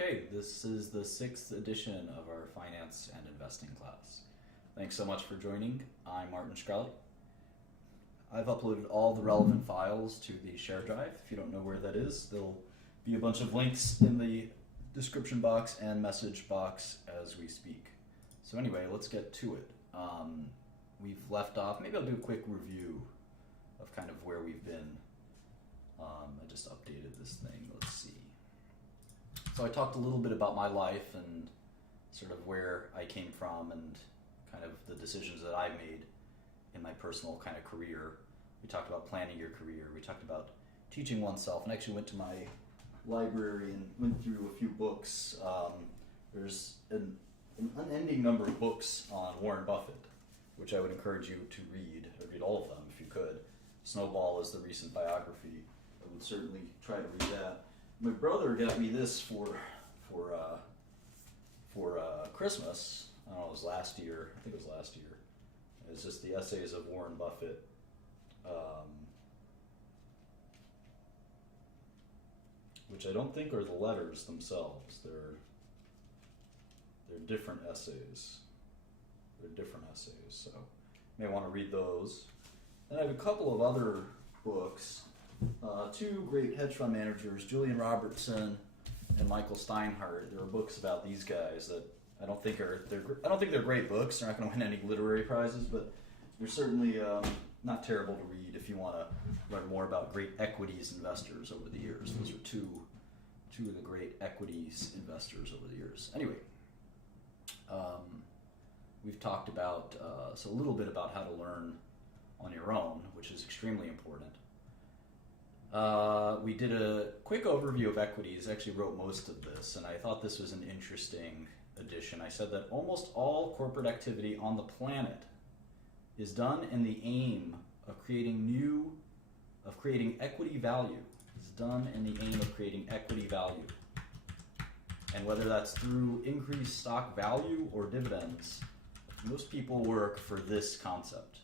Okay, this is the 6th edition of our finance and investing class. Thanks so much for joining. I'm Martin Shkreli. I've uploaded all the relevant files to the share drive. If you don't know where that is, there'll be a bunch of links in the description box and message box as we speak. So anyway, let's get to it. We've left off, maybe I'll do a quick review of kind of where we've been. I just updated this thing, let's see. So I talked a little bit about my life and sort of where I came from and kind of the decisions that I made in my personal kind of career. We talked about planning your career. We talked about teaching oneself, and I actually went to my library and went through a few books. There's an unending number of books on Warren Buffett, which I would encourage you to read, or read all of them if you could. Snowball is the recent biography. I would certainly try to read that. My brother got me this for Christmas. I don't know, it was last year. I think it was last year. It's just the essays of Warren Buffett. Which I don't think are the letters themselves. They're different essays. So you may want to read those. And I have a couple of other books. Two great hedge fund managers, Julian Robertson and Michael Steinhardt. There are books about these guys that I don't think they're great books. They're not going to win any literary prizes, but they're certainly not terrible to read if you want to learn more about great equities investors over the years. Those are two of the great equities investors over the years. Anyway, we've talked about a little bit about how to learn on your own, which is extremely important. We did a quick overview of equities. I actually wrote most of this, and I thought this was an interesting addition. I said that almost all corporate activity on the planet is done in the aim of creating equity value. It's done in the aim of creating equity value. And whether that's through increased stock value or dividends, most people work for this concept,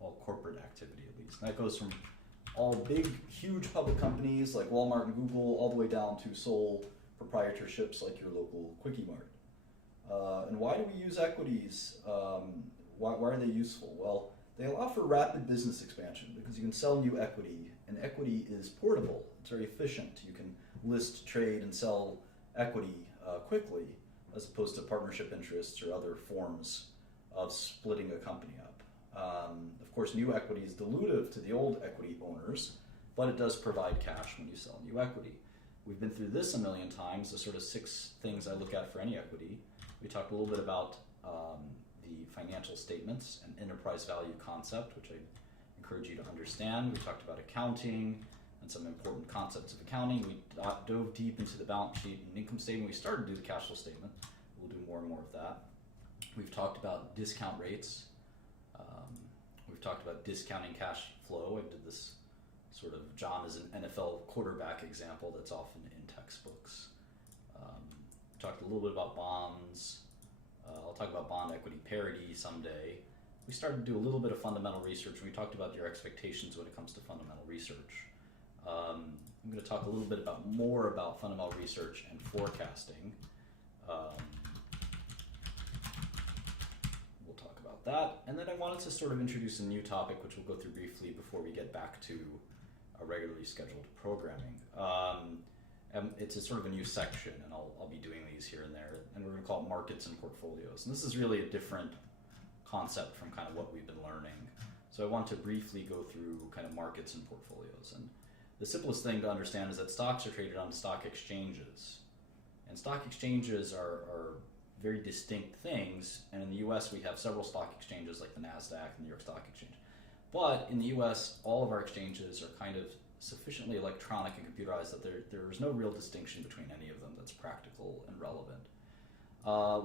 all corporate activity at least. And that goes from all big, huge public companies like Walmart and Google, all the way down to sole proprietorships like your local Quickie Mart. And why do we use equities? Why are they useful? Well, they allow for rapid business expansion because you can sell new equity, and equity is portable. It's very efficient. You can list, trade, and sell equity quickly, as opposed to partnership interests or other forms of splitting a company up. Of course, new equity is dilutive to the old equity owners, but it does provide cash when you sell new equity. We've been through this a million times, the sort of 6 things I look at for any equity. We talked a little bit about the financial statements and enterprise value concept, which I encourage you to understand. We talked about accounting and some important concepts of accounting. We dove deep into the balance sheet and income statement. We started to do the cash flow statement. We'll do more and more of that. We've talked about discount rates. We've talked about discounting cash flow. I did this sort of John is an NFL quarterback example that's often in textbooks. We talked a little bit about bonds. I'll talk about bond equity parity someday. We started to do a little bit of fundamental research. We talked about your expectations when it comes to fundamental research. I'm going to talk a little bit more about fundamental research and forecasting. We'll talk about that. And then I wanted to sort of introduce a new topic, which we'll go through briefly before we get back to a regularly scheduled programming. It's a sort of a new section, and I'll be doing these here and there, and we're going to call it markets and portfolios. And this is really a different concept from kind of what we've been learning. So I want to briefly go through kind of markets and portfolios. And the simplest thing to understand is that stocks are traded on stock exchanges. And stock exchanges are very distinct things. And in the US, we have several stock exchanges like the NASDAQ and the New York Stock Exchange. But in the US, all of our exchanges are kind of sufficiently electronic and computerized that there is no real distinction between any of them that's practical and relevant.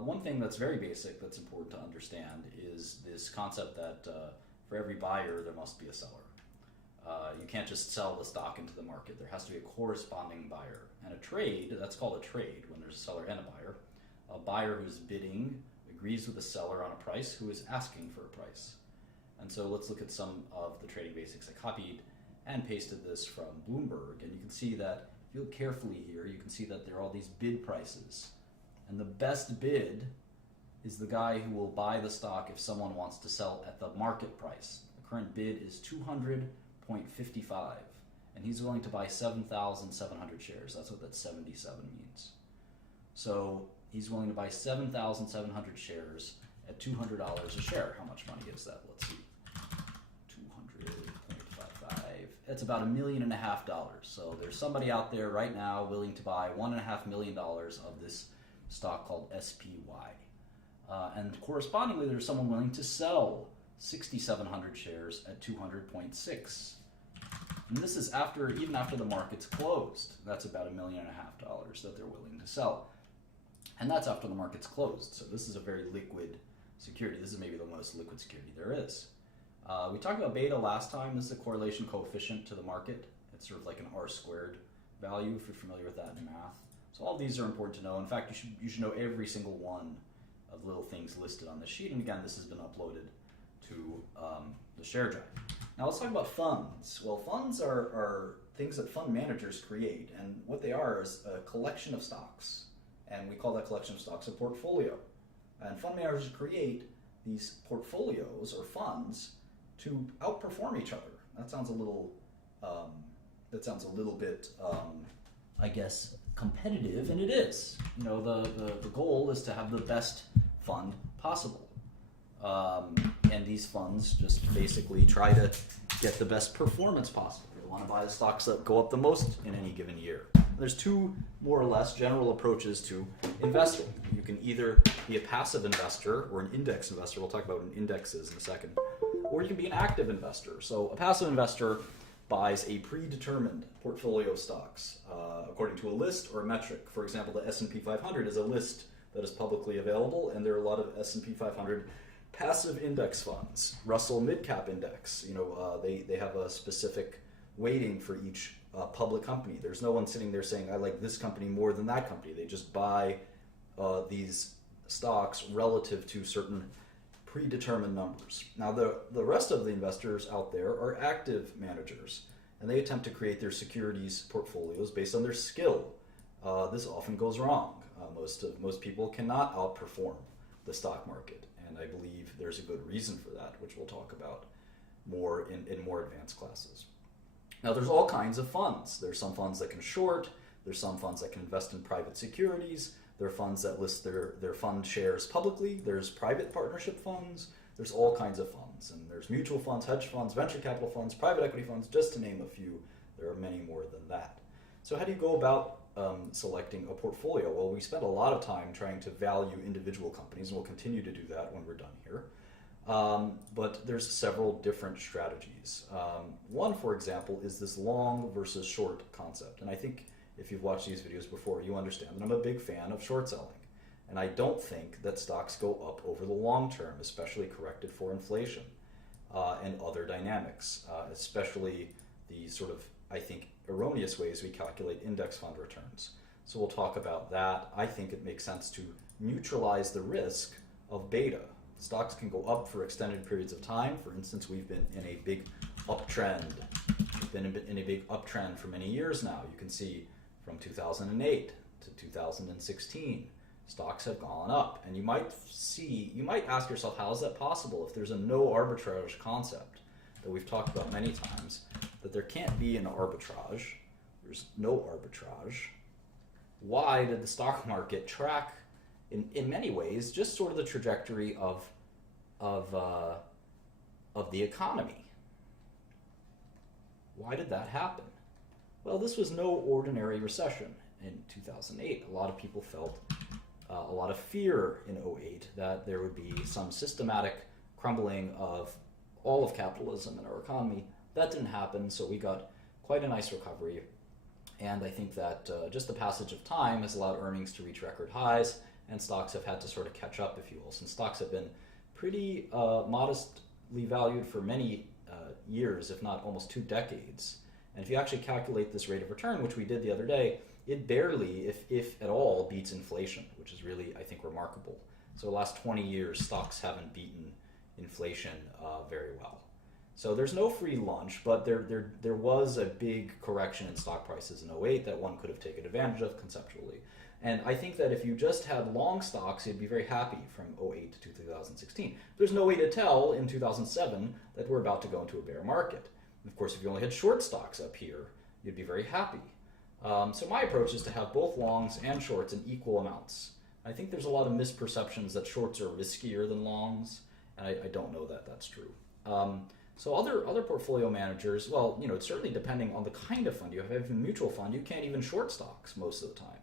One thing that's very basic that's important to understand is this concept that for every buyer, there must be a seller. You can't just sell the stock into the market. There has to be a corresponding buyer. And a trade, that's called a trade when there's a seller and a buyer. A buyer who's bidding agrees with the seller on a price who is asking for a price. And so let's look at some of the trading basics. I copied and pasted this from Bloomberg, and you can see that if you look carefully here, you can see that there are all these bid prices. And the best bid is the guy who will buy the stock if someone wants to sell at the market price. The current bid is 200.55, and he's willing to buy 7,700 shares. That's what that 77 means. So he's willing to buy 7,700 shares at $200 a share. How much money is that? Let's see. 200.55. That's about $1.5 million. So there's somebody out there right now willing to buy $1.5 million of this stock called SPY. And correspondingly, there's someone willing to sell 6,700 shares at 200.6. And this is even after the market's closed. That's about $1.5 million that they're willing to sell. And that's after the market's closed. So this is a very liquid security. This is maybe the most liquid security there is. We talked about beta last time. This is a correlation coefficient to the market. It's sort of like an R squared value, if you're familiar with that in math. So all these are important to know. In fact, you should know every single one of the little things listed on the sheet. And again, this has been uploaded to the share drive. Now let's talk about funds. Well, funds are things that fund managers create, and what they are is a collection of stocks, and we call that collection of stocks a portfolio. And fund managers create these portfolios or funds to outperform each other. That sounds a little bit, I guess, competitive, and it is. You know, the goal is to have the best fund possible. And these funds just basically try to get the best performance possible. They want to buy the stocks that go up the most in any given year. There's two more or less general approaches to investing. You can either be a passive investor or an index investor. We'll talk about what an index is in a second. Or you can be an active investor. So a passive investor buys a predetermined portfolio of stocks according to a list or a metric. For example, the S&P 500 is a list that is publicly available, and there are a lot of S&P 500 passive index funds. Russell Midcap Index, they have a specific weighting for each public company. There's no one sitting there saying, I like this company more than that company. They just buy these stocks relative to certain predetermined numbers. Now, the rest of the investors out there are active managers, and they attempt to create their securities portfolios based on their skill. This often goes wrong. Most people cannot outperform the stock market, and I believe there's a good reason for that, which we'll talk about more in more advanced classes. Now, there's all kinds of funds. There's some funds that can short. There's some funds that can invest in private securities. There are funds that list their fund shares publicly. There's private partnership funds. There's all kinds of funds. And there's mutual funds, hedge funds, venture capital funds, private equity funds, just to name a few. There are many more than that. So how do you go about selecting a portfolio? Well, we spent a lot of time trying to value individual companies, and we'll continue to do that when we're done here. But there's several different strategies. One, for example, is this long versus short concept. And I think if you've watched these videos before, you understand that I'm a big fan of short selling. And I don't think that stocks go up over the long term, especially corrected for inflation and other dynamics, especially the sort of, I think, erroneous ways we calculate index fund returns. So we'll talk about that. I think it makes sense to neutralize the risk of beta. Stocks can go up for extended periods of time. For instance, we've been in a big uptrend. We've been in a big uptrend for many years now. You can see from 2008 to 2016, stocks have gone up. And you might ask yourself, how is that possible? If there's a no arbitrage concept that we've talked about many times, that there can't be an arbitrage, there's no arbitrage, why did the stock market track in many ways just sort of the trajectory of the economy? Why did that happen? Well, this was no ordinary recession in 2008. A lot of people felt a lot of fear in 2008 that there would be some systematic crumbling of all of capitalism in our economy. That didn't happen, so we got quite a nice recovery. And I think that just the passage of time has allowed earnings to reach record highs, and stocks have had to sort of catch up, if you will, since stocks have been pretty modestly valued for many years, if not almost 2 decades. And if you actually calculate this rate of return, which we did the other day, it barely, if at all, beats inflation, which is really, I think, remarkable. So the last 20 years, stocks haven't beaten inflation very well. So there's no free lunch, but there was a big correction in stock prices in '08 that one could have taken advantage of conceptually. And I think that if you just had long stocks, you'd be very happy from '08 to 2016. There's no way to tell in 2007 that we're about to go into a bear market. And of course, if you only had short stocks up here, you'd be very happy. So my approach is to have both longs and shorts in equal amounts. I think there's a lot of misperceptions that shorts are riskier than longs, and I don't know that that's true. So other portfolio managers, well, it's certainly depending on the kind of fund you have. If you have a mutual fund, you can't even short stocks most of the time.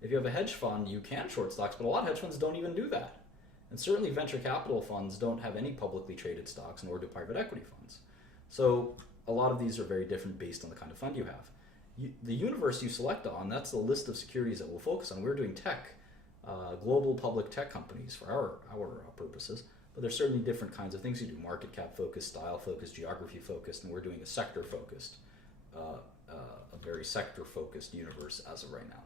If you have a hedge fund, you can short stocks, but a lot of hedge funds don't even do that. And certainly venture capital funds don't have any publicly traded stocks, nor do private equity funds. So a lot of these are very different based on the kind of fund you have. The universe you select on, that's the list of securities that we'll focus on. We're doing tech, global public tech companies for our purposes, but there's certainly different kinds of things you do: market cap focused, style focused, geography focused, and we're doing a sector focused, a very sector focused universe as of right now.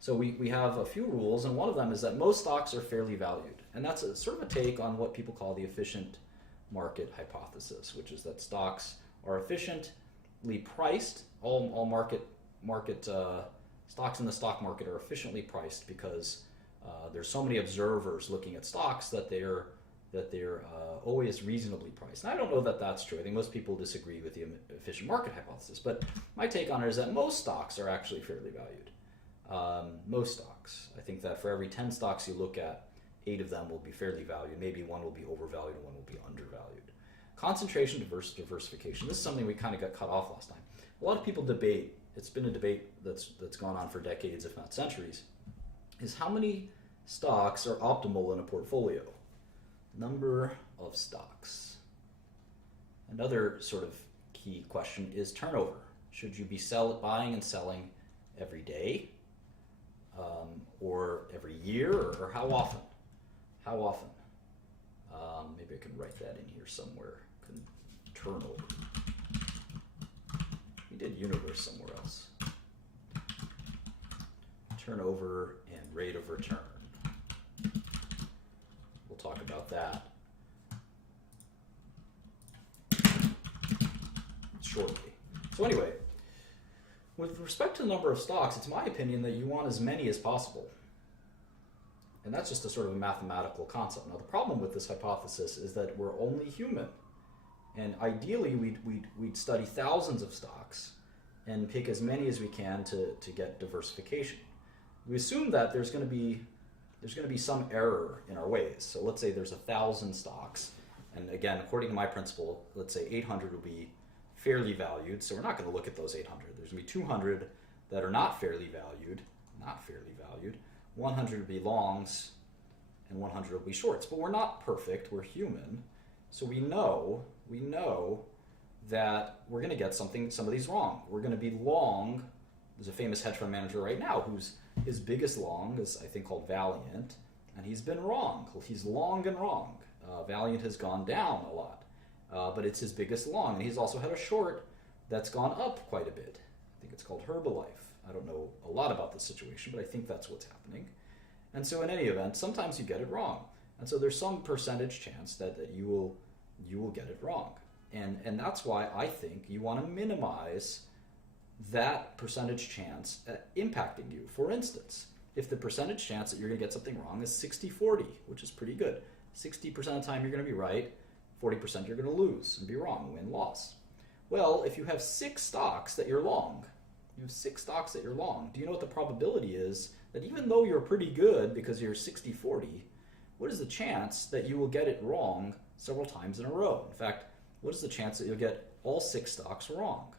So we have a few rules, and one of them is that most stocks are fairly valued, and that's sort of a take on what people call the efficient market hypothesis, which is that stocks are efficiently priced. All market stocks in the stock market are efficiently priced because there's so many observers looking at stocks that they're always reasonably priced. And I don't know that that's true. I think most people disagree with the efficient market hypothesis, but my take on it is that most stocks are actually fairly valued. Most stocks. I think that for every 10 stocks you look at, 8 of them will be fairly valued. Maybe one will be overvalued and one will be undervalued. Concentration, diversification. This is something we kind of got cut off last time. A lot of people debate, it's been a debate that's gone on for decades, if not centuries, is how many stocks are optimal in a portfolio. Number of stocks. Another sort of key question is turnover. Should you be buying and selling every day? Or every year, or how often? How often? Maybe I can write that in here somewhere. Turnover. We did universe somewhere else. Turnover and rate of return. We'll talk about that shortly. So anyway, with respect to the number of stocks, it's my opinion that you want as many as possible. And that's just a sort of a mathematical concept. Now, the problem with this hypothesis is that we're only human. And ideally, we'd study thousands of stocks and pick as many as we can to get diversification. We assume that there's going to be some error in our ways. So let's say there's 1,000 stocks. And again, according to my principle, let's say 800 will be fairly valued, so we're not going to look at those 800. There's going to be 200 that are not fairly valued, 100 will be longs, and 100 will be shorts. But we're not perfect, we're human, so we know that we're going to get some of these wrong. We're going to be long. There's a famous hedge fund manager right now his biggest long is, I think, called Valiant, and he's been wrong. He's long and wrong. Valiant has gone down a lot. But it's his biggest long, and he's also had a short that's gone up quite a bit. I think it's called Herbalife. I don't know a lot about the situation, but I think that's what's happening. And so in any event, sometimes you get it wrong. And so there's some percentage chance that you will get it wrong. And that's why I think you want to minimize that percentage chance impacting you. For instance, if the percentage chance that you're going to get something wrong is 60-40, which is pretty good. 60% of the time you're going to be right, 40% you're going to lose and be wrong, win-loss. Well, if you have 6 stocks that you're long, do you know what the probability is that even though you're pretty good because you're 60-40, what is the chance that you will get it wrong several times in a row? In fact, what is the chance that you'll get all 6 stocks wrong?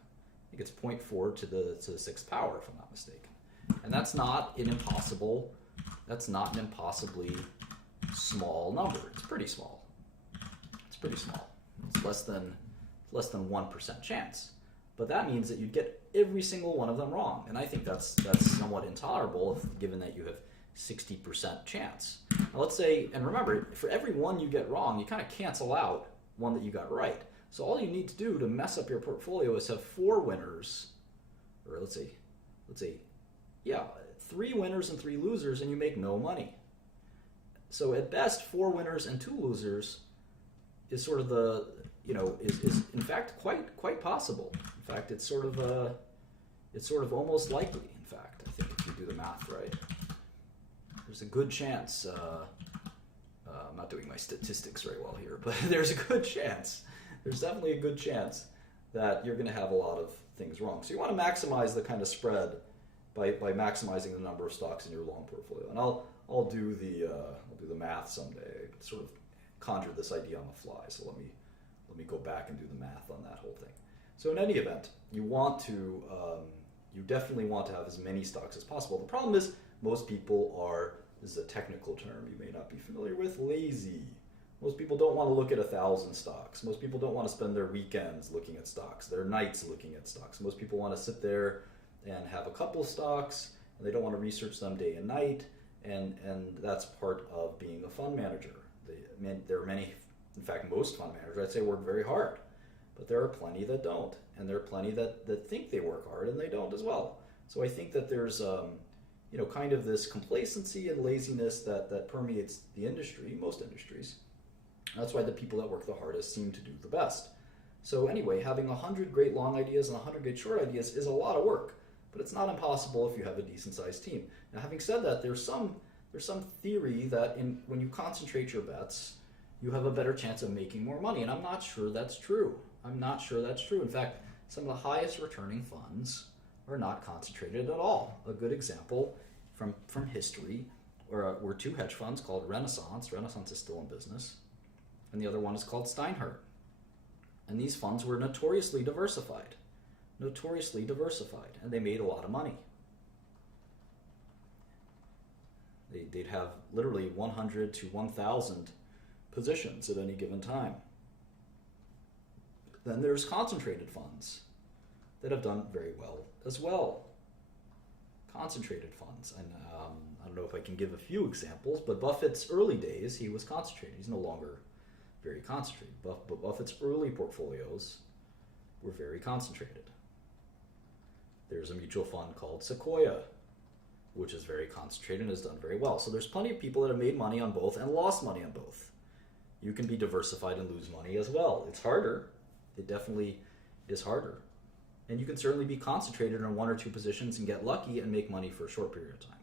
I think it's 0.4 to the 6th power, if I'm not mistaken. And that's not an impossibly small number. It's pretty small. It's less than 1% chance. But that means that you'd get every single one of them wrong. And I think that's somewhat intolerable given that you have 60% chance. Now let's say, and remember, for every one you get wrong, you kind of cancel out one that you got right. So all you need to do to mess up your portfolio is have 4 winners, or let's say, 3 winners and 3 losers, and you make no money. So at best, 4 winners and 2 losers is sort of is in fact quite possible. In fact, it's sort of almost likely. In fact, I think if you do the math right, there's a good chance. I'm not doing my statistics very well here, but there's a good chance. There's definitely a good chance that you're going to have a lot of things wrong. So you want to maximize the kind of spread by maximizing the number of stocks in your long portfolio. And I'll do the math someday. I sort of conjured this idea on the fly. So let me go back and do the math on that whole thing. So in any event, you definitely want to have as many stocks as possible. The problem is most people are, this is a technical term you may not be familiar with, lazy. Most people don't want to look at 1,000 stocks. Most people don't want to spend their weekends looking at stocks, their nights looking at stocks. Most people want to sit there and have a couple of stocks, and they don't want to research them day and night, and that's part of being a fund manager. There are many, in fact, most fund managers, I'd say, work very hard, but there are plenty that don't, and there are plenty that think they work hard, and they don't as well. So I think that there's kind of this complacency and laziness that permeates the industry, most industries. That's why the people that work the hardest seem to do the best. So anyway, having 100 great long ideas and 100 great short ideas is a lot of work, but it's not impossible if you have a decent-sized team. Now, having said that, there's some theory that when you concentrate your bets, you have a better chance of making more money, and I'm not sure that's true. In fact, some of the highest returning funds are not concentrated at all. A good example from history were two hedge funds called Renaissance. Renaissance is still in business. And the other one is called Steinhardt. And these funds were notoriously diversified, and they made a lot of money. They'd have literally 100 to 1,000 positions at any given time. Then there's concentrated funds that have done very well as well. Concentrated funds. And I don't know if I can give a few examples, but Buffett's early days, he was concentrated. He's no longer very concentrated. But Buffett's early portfolios were very concentrated. There's a mutual fund called Sequoia, which is very concentrated and has done very well. So there's plenty of people that have made money on both and lost money on both. You can be diversified and lose money as well. It's harder. It definitely is harder. And you can certainly be concentrated on one or two positions and get lucky and make money for a short period of time.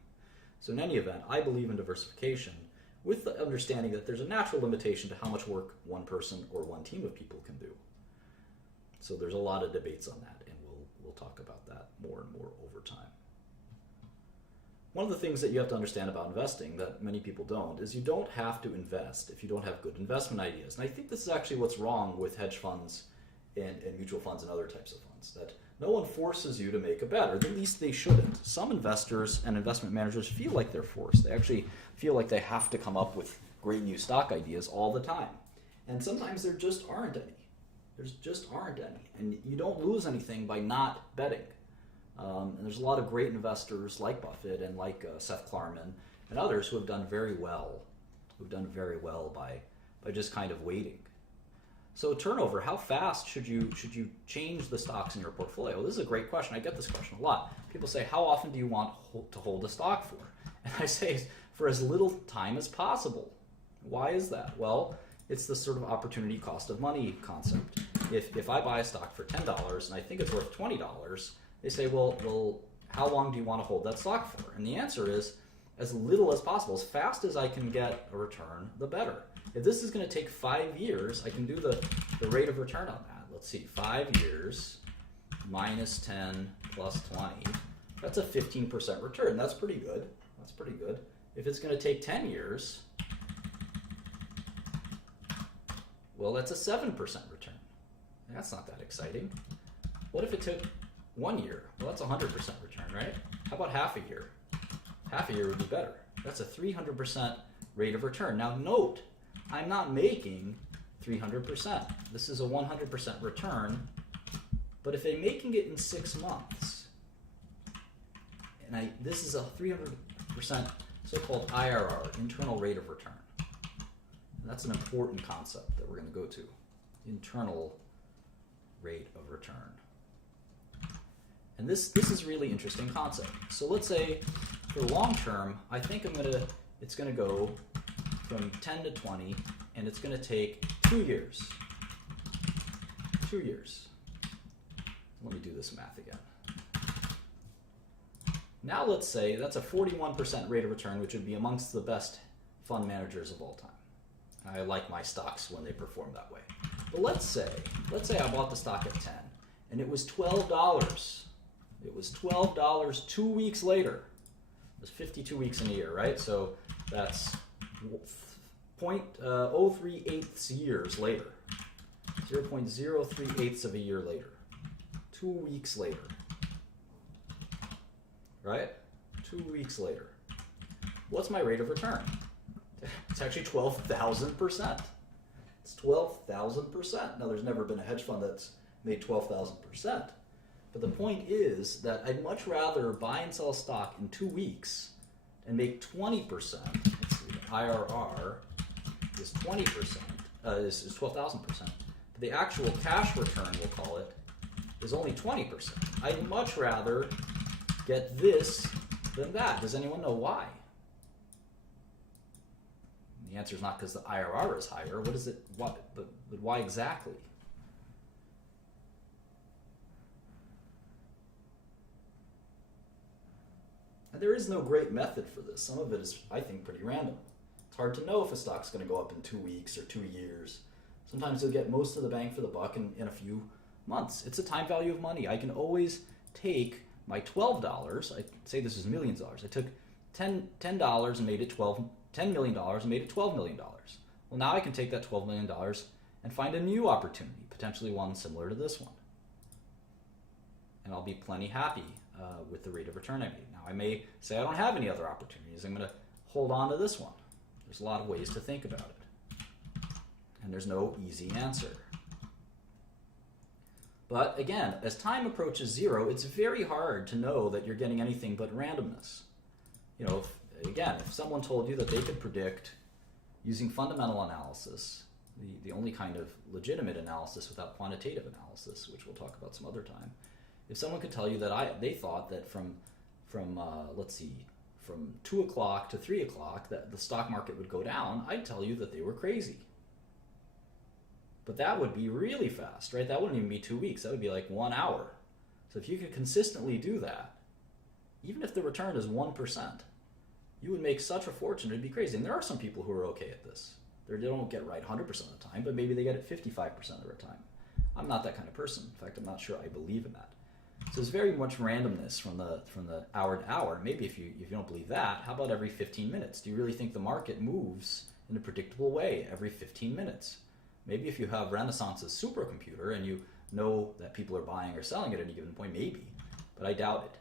So in any event, I believe in diversification with the understanding that there's a natural limitation to how much work one person or one team of people can do. So there's a lot of debates on that, and we'll talk about that more and more over time. One of the things that you have to understand about investing that many people don't is you don't have to invest if you don't have good investment ideas. And I think this is actually what's wrong with hedge funds and mutual funds and other types of funds, that no one forces you to make a bet, or at least they shouldn't. Some investors and investment managers feel like they're forced. They actually feel like they have to come up with great new stock ideas all the time. And sometimes there just aren't any. And you don't lose anything by not betting. And there's a lot of great investors like Buffett and like Seth Klarman and others who have done very well by just kind of waiting. So turnover, how fast should you change the stocks in your portfolio? This is a great question. I get this question a lot. People say, how often do you want to hold a stock for? And I say, for as little time as possible. Why is that? Well, it's the sort of opportunity cost of money concept. If I buy a stock for $10 and I think it's worth $20, they say, well, how long do you want to hold that stock for? And the answer is as little as possible. As fast as I can get a return, the better. If this is going to take 5 years, I can do the rate of return on that. Let's see, 5 years minus 10 plus 20. That's a 15% return. That's pretty good. If it's going to take 10 years, well, that's a 7% return. That's not that exciting. What if it took 1 year? Well, that's a 100% return, right? How about half a year? Half a year would be better. That's a 300% rate of return. Now note, I'm not making 300%. This is a 100% return. But if I'm making it in 6 months, and this is a 300% so-called IRR, internal rate of return. And that's an important concept that we're going to go to. Internal rate of return. And this is a really interesting concept. So let's say for long term, I think it's going to go from 10 to 20, and it's going to take 2 years. 2 years. Let me do this math again. Now let's say that's a 41% rate of return, which would be amongst the best fund managers of all time. I like my stocks when they perform that way. But let's say I bought the stock at 10 and it was $12. It was $12 2 weeks later. It was 52 weeks in a year, right? So that's 0.038 years later. 0.038 of a year later. 2 weeks later. Right? 2 weeks later. What's my rate of return? It's actually 12,000%. It's 12,000%. Now, there's never been a hedge fund that's made 12,000%. But the point is that I'd much rather buy and sell stock in 2 weeks and make 20%. Let's see, the IRR is 20%, is 12,000%. But the actual cash return, we'll call it, is only 20%. I'd much rather get this than that. Does anyone know why? The answer is not because the IRR is higher. What is it? What? But why exactly? And there is no great method for this. Some of it is, I think, pretty random. It's hard to know if a stock's going to go up in 2 weeks or 2 years. Sometimes you'll get most of the bang for the buck in a few months. It's a time value of money. I can always take my $12, I say this is millions of dollars. I took $10 and made it $10 million and made it $12 million. Well, now I can take that $12 million and find a new opportunity, potentially one similar to this one. And I'll be plenty happy with the rate of return I made. Now, I may say I don't have any other opportunities. I'm going to hold on to this one. There's a lot of ways to think about it. And there's no easy answer. But again, as time approaches 0, it's very hard to know that you're getting anything but randomness. You know, if someone told you that they could predict using fundamental analysis, the only kind of legitimate analysis without quantitative analysis, which we'll talk about some other time, if someone could tell you that they thought that from 2 o'clock to 3 o'clock that the stock market would go down, I'd tell you that they were crazy. But that would be really fast, right? That wouldn't even be 2 weeks. That would be like 1 hour. So if you could consistently do that, even if the return is 1%, you would make such a fortune. It'd be crazy. And there are some people who are okay at this. They don't get it right 100% of the time, but maybe they get it 55% of the time. I'm not that kind of person. In fact, I'm not sure I believe in that. So there's very much randomness from the hour to hour. Maybe if you don't believe that, how about every 15 minutes? Do you really think the market moves in a predictable way every 15 minutes? Maybe if you have Renaissance's supercomputer and you know that people are buying or selling at any given point, maybe, but I doubt it.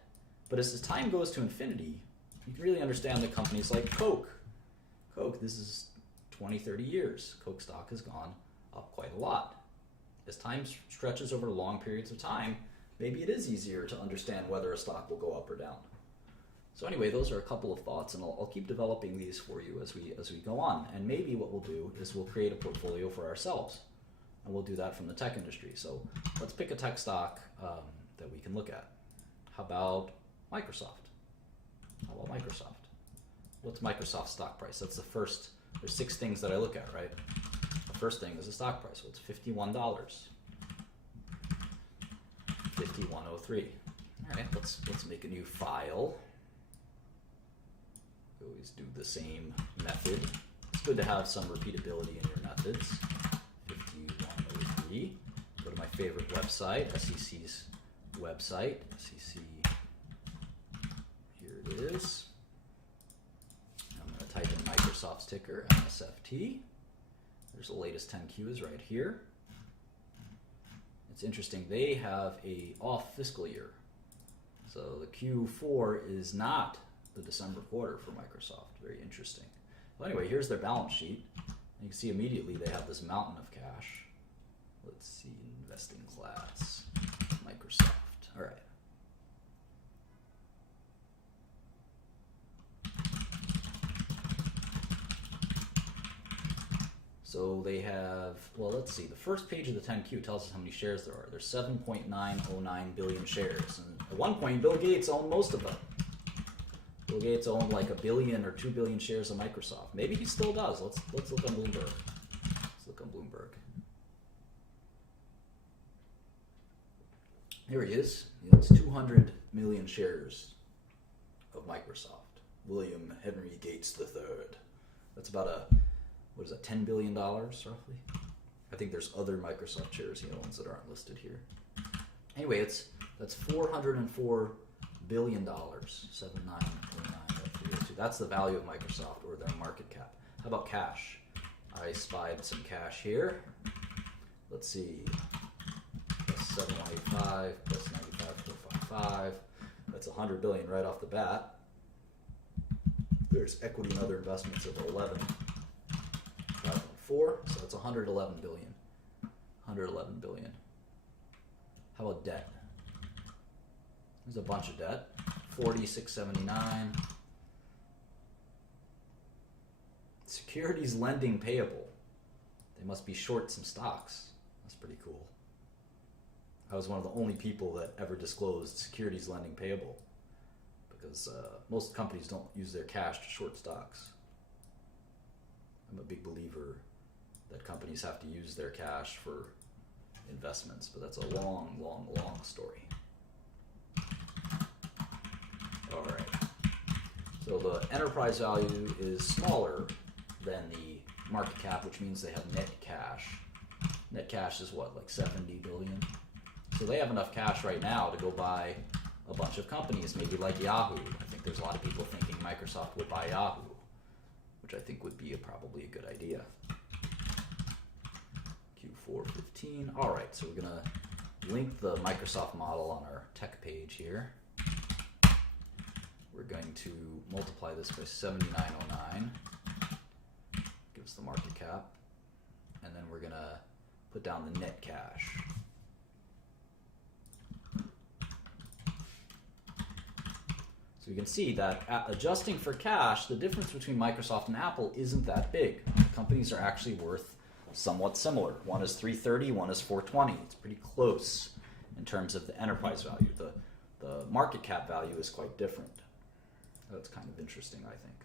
But as time goes to infinity, you can really understand that companies like Coke, this is 20, 30 years, Coke stock has gone up quite a lot. As time stretches over long periods of time, maybe it is easier to understand whether a stock will go up or down. So anyway, those are a couple of thoughts, and I'll keep developing these for you as we go on. And maybe what we'll do is we'll create a portfolio for ourselves, and we'll do that from the tech industry. So let's pick a tech stock that we can look at. How about Microsoft? What's Microsoft's stock price? That's the first. There's 6 things that I look at, right? The first thing is the stock price. Well, it's $51. 51.03. All right, let's make a new file. Always do the same method. It's good to have some repeatability in your methods. 5103. Go to my favorite website, SEC's website. SEC. Here it is. I'm going to type in Microsoft's ticker, MSFT. There's the latest 10Qs right here. It's interesting. They have a off fiscal year. So the Q4 is not the December quarter for Microsoft. Very interesting. Well, anyway, here's their balance sheet. You can see immediately they have this mountain of cash. Let's see, investing class, Microsoft. All right. So they have, well, let's see. The first page of the 10Q tells us how many shares there are. There's 7.909 billion shares. And at one point, Bill Gates owned most of them. Bill Gates owned like 1 billion or 2 billion shares of Microsoft. Maybe he still does. Let's look on Bloomberg. Let's look on Bloomberg. Here he is. He owns 200 million shares of Microsoft. William Henry Gates III. That's about $10 billion roughly? I think there's other Microsoft shares he owns that aren't listed here. Anyway, that's $404 billion, 79.9. That's the value of Microsoft, or their market cap. How about cash? I spied some cash here. Let's see. Plus 785, plus 95,455. That's 100 billion right off the bat. There's equity and other investments of 11.4, so that's 111 billion. 111 billion. How about debt? There's a bunch of debt. 4679. Securities lending payable. They must be short some stocks. That's pretty cool. I was one of the only people that ever disclosed securities lending payable, because most companies don't use their cash to short stocks. I'm a big believer that companies have to use their cash for investments, but that's a long, long, long story. All right. So the enterprise value is smaller than the market cap, which means they have net cash. Net cash is what, like 70 billion? So they have enough cash right now to go buy a bunch of companies, maybe like Yahoo. I think there's a lot of people thinking Microsoft would buy Yahoo, which I think would be probably a good idea. Q415. All right, so we're going to link the Microsoft model on our tech page here. We're going to multiply this by 7909. Gives the market cap. And then we're going to put down the net cash. So you can see that adjusting for cash, the difference between Microsoft and Apple isn't that big. The companies are actually worth somewhat similar. One is 330, one is 420. It's pretty close in terms of the enterprise value. The market cap value is quite different. That's kind of interesting, I think.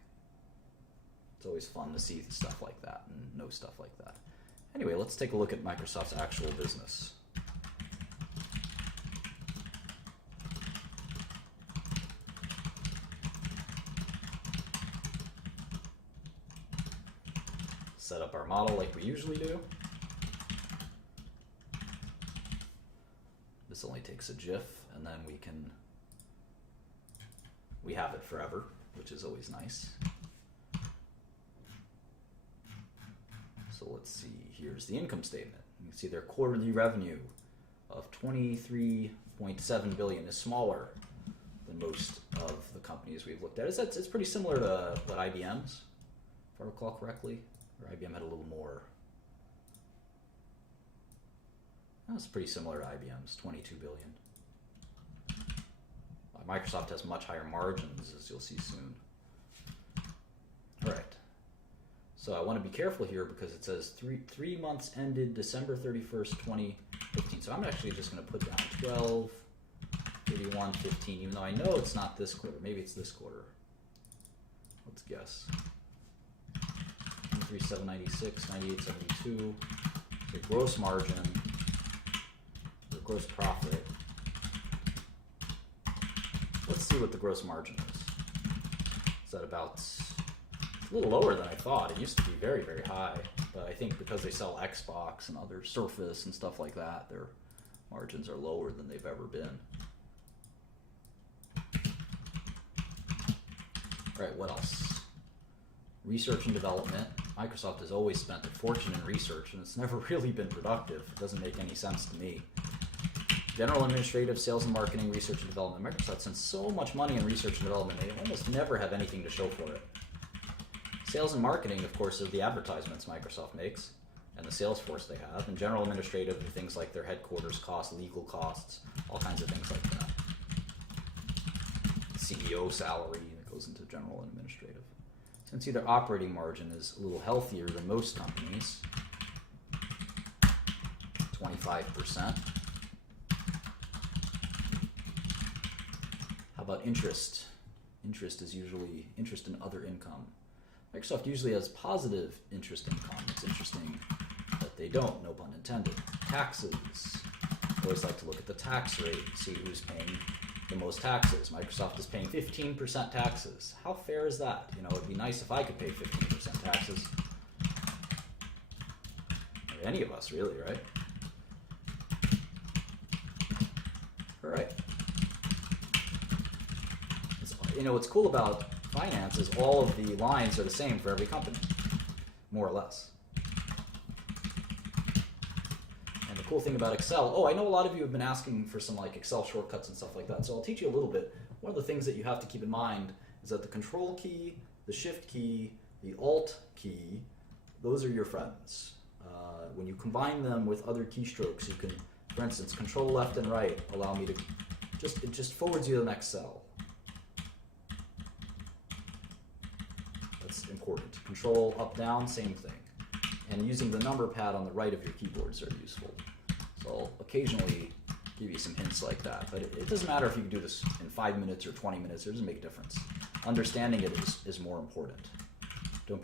It's always fun to see stuff like that and know stuff like that. Anyway, let's take a look at Microsoft's actual business. Set up our model like we usually do. This only takes a GIF, and then we have it forever, which is always nice. So let's see, here's the income statement. You can see their quarterly revenue of 23.7 billion is smaller than most of the companies we've looked at. It's pretty similar to what IBM's, if I recall correctly. Or IBM had a little more. That's pretty similar to IBM's, 22 billion. Microsoft has much higher margins, as you'll see soon. All right. So I want to be careful here because it says three months ended December 31st, 2015. So I'm actually just going to put down 12/31/15, even though I know it's not this quarter. Maybe it's this quarter. Let's guess. 796, 98.72. The gross margin, the gross profit. Let's see what the gross margin is. Is that about a little lower than I thought? It used to be very, very high, but I think because they sell Xbox and other Surface and stuff like that, their margins are lower than they've ever been. All right, what else? Research and development. Microsoft has always spent a fortune in research, and it's never really been productive. It doesn't make any sense to me. General administrative, sales and marketing, research and development. Microsoft spends so much money in research and development, they almost never have anything to show for it. Sales and marketing, of course, are the advertisements Microsoft makes and the sales force they have. And general administrative are things like their headquarters costs, legal costs, all kinds of things like that. CEO salary that goes into general and administrative. So you can see their operating margin is a little healthier than most companies. 25%. How about interest? Interest is usually interest in other income. Microsoft usually has positive interest income. It's interesting that they don't, no pun intended. Taxes. always like to look at the tax rate, see who's paying the most taxes. Microsoft is paying 15% taxes. How fair is that? You know, it'd be nice if I could pay 15% taxes. Or any of us, really, right? All right. You know, what's cool about finance is all of the lines are the same for every company, more or less. And the cool thing about Excel, oh, I know a lot of you have been asking for some like Excel shortcuts and stuff like that, so I'll teach you a little bit. One of the things that you have to keep in mind is that the Control key, the Shift key, the Alt key, those are your friends. When you combine them with other keystrokes, you can, for instance, Control left and right allow me to, it just forwards you to the next cell. That's important. Control up, down, same thing. And using the number pad on the right of your keyboards are useful. So I'll occasionally give you some hints like that, but it doesn't matter if you can do this in 5 minutes or 20 minutes, it doesn't make a difference. Understanding it is more important. Don't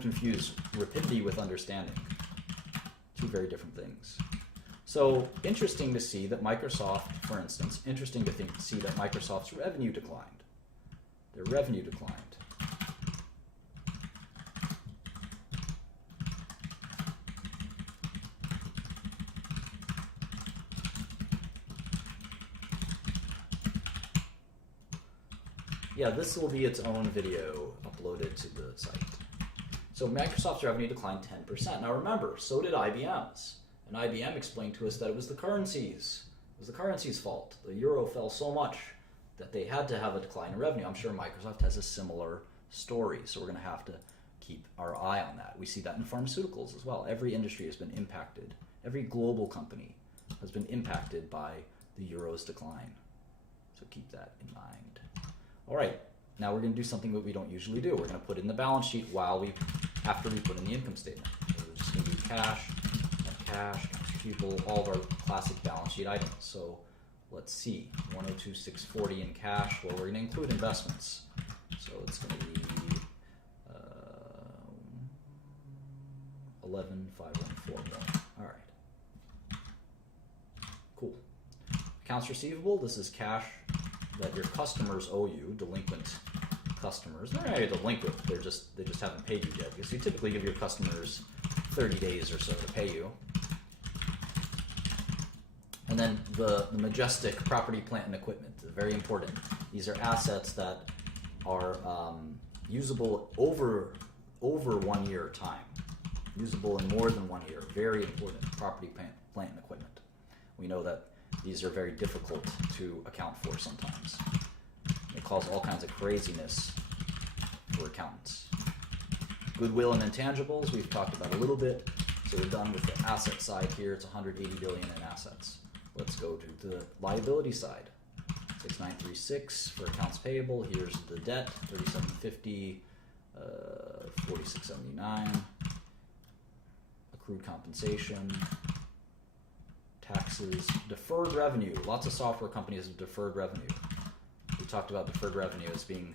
confuse rapidity with understanding. Two very different things. So interesting to see that Microsoft, for instance, interesting to see that Microsoft's revenue declined. Their revenue declined. Yeah, this will be its own video uploaded to the site. So Microsoft's revenue declined 10%. Now remember, so did IBM's. And IBM explained to us that it was the currencies. It was the currency's fault. The euro fell so much that they had to have a decline in revenue. I'm sure Microsoft has a similar story, so we're going to have to keep our eye on that. We see that in pharmaceuticals as well. Every industry has been impacted. Every global company has been impacted by the euro's decline. So keep that in mind. All right, now we're going to do something that we don't usually do. We're going to put in the balance sheet after we put in the income statement. So we're just going to do cash, accounts receivable, all of our classic balance sheet items. So let's see, 102,640 in cash. Well, we're going to include investments. So it's going to be 11,514 million. All right, cool. Accounts receivable, this is cash that your customers owe you, delinquent customers. They're not really delinquent, they just haven't paid you yet, because you typically give your customers 30 days or so to pay you. And then the majestic property, plant, and equipment, very important. These are assets that are usable over 1 year time, usable in more than 1 year. Very important, property, plant, and equipment. We know that these are very difficult to account for sometimes. They cause all kinds of craziness for accountants. Goodwill and intangibles, we've talked about a little bit. So we're done with the asset side here. It's 180 billion in assets. Let's go to the liability side. 6936 for accounts payable. Here's the debt, 3750, 4679. Accrued compensation. Taxes, deferred revenue. Lots of software companies have deferred revenue. We talked about deferred revenue as being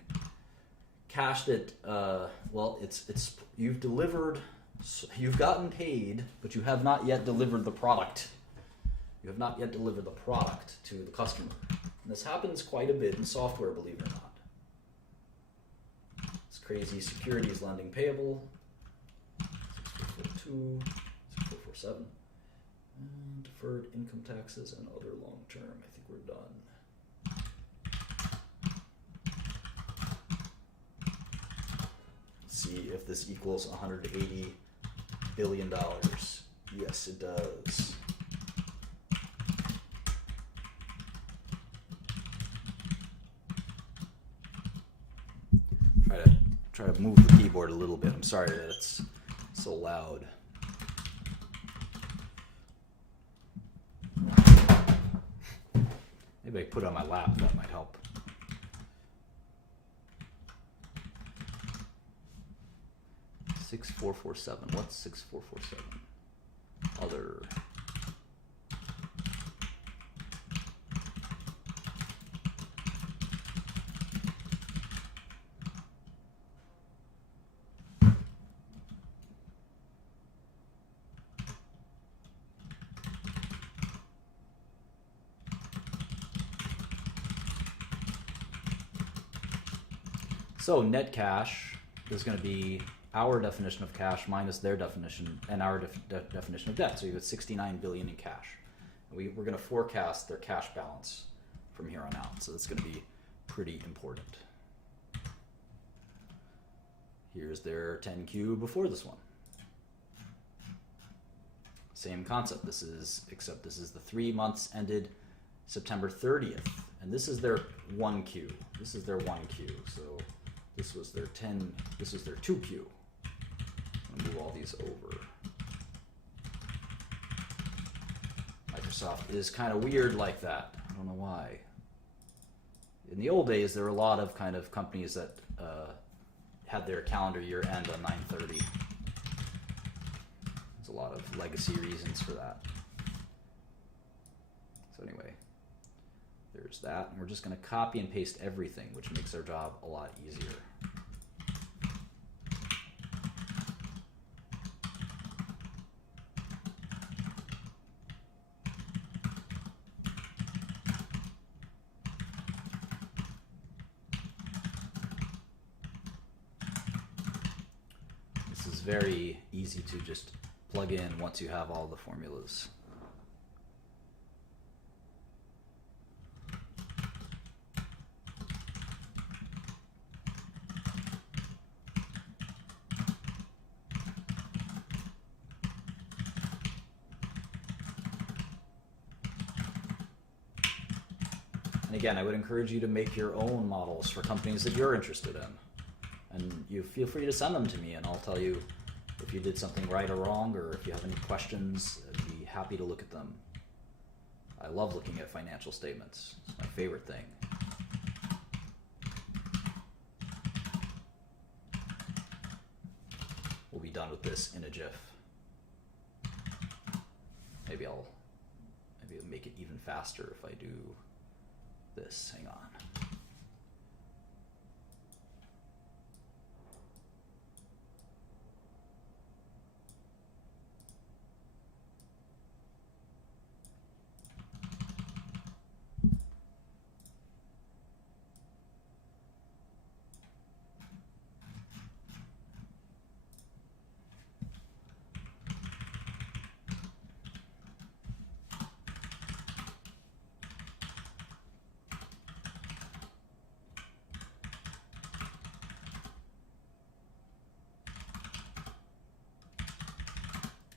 cash that, you've gotten paid, but you have not yet delivered the product. You have not yet delivered the product to the customer. And this happens quite a bit in software, believe it or not. It's crazy. Securities lending payable, 6442, 6447. And deferred income taxes and other long term. I think we're done. Let's see if this equals $180 billion. Yes, it does. Try to move the keyboard a little bit. I'm sorry that it's so loud. Maybe I put it on my lap, that might help. $6,447. What's 6447? Other. So net cash is going to be our definition of cash minus their definition and our definition of debt. So you have 69 billion in cash. We're going to forecast their cash balance from here on out. So that's going to be pretty important. Here's their 10Q before this one. Same concept. Except this is the 3 months ended September 30th. And this is their 1Q. This is their 1Q. So this was their 10, this is their 2Q. I'll move all these over. Microsoft is kind of weird like that. I don't know why. In the old days, there were a lot of kind of companies that had their calendar year end on 9/30. There's a lot of legacy reasons for that. So anyway, there's that. And we're just going to copy and paste everything, which makes our job a lot easier. This is very easy to just plug in once you have all the formulas. And again, I would encourage you to make your own models for companies that you're interested in. And you feel free to send them to me, and I'll tell you if you did something right or wrong, or if you have any questions. I'd be happy to look at them. I love looking at financial statements. It's my favorite thing. We'll be done with this in a jiff. Maybe I'll make it even faster if I do this. Hang on.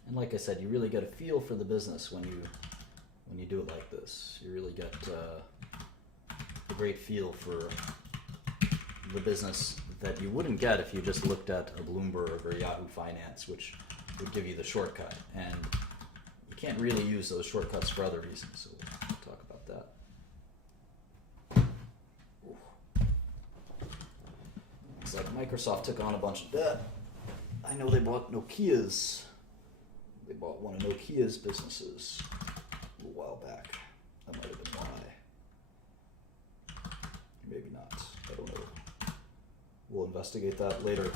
And like I said, you really get a feel for the business when you do it like this. You really get a great feel for the business that you wouldn't get if you just looked at a Bloomberg or Yahoo Finance, which would give you the shortcut. And you can't really use those shortcuts for other reasons, so we'll talk about that. Ooh. Looks like Microsoft took on a bunch of debt. I know they bought Nokia's. They bought one of Nokia's businesses a little while back. That might have been why. Maybe not. I don't know. We'll investigate that later.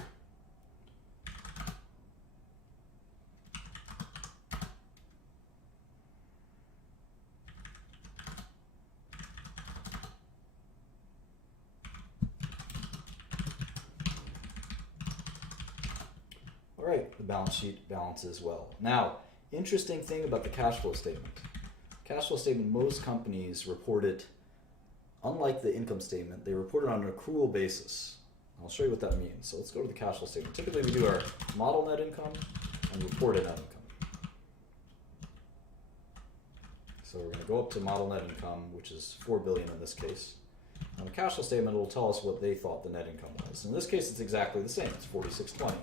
All right, the balance sheet balances well. Now, interesting thing about the cash flow statement. Cash flow statement, most companies report it, unlike the income statement, they report it on an accrual basis. I'll show you what that means. So let's go to the cash flow statement. Typically we do our model net income and reported net income. So we're going to go up to model net income, which is 4 billion in this case. On the cash flow statement, it will tell us what they thought the net income was. In this case, it's exactly the same. It's 4620.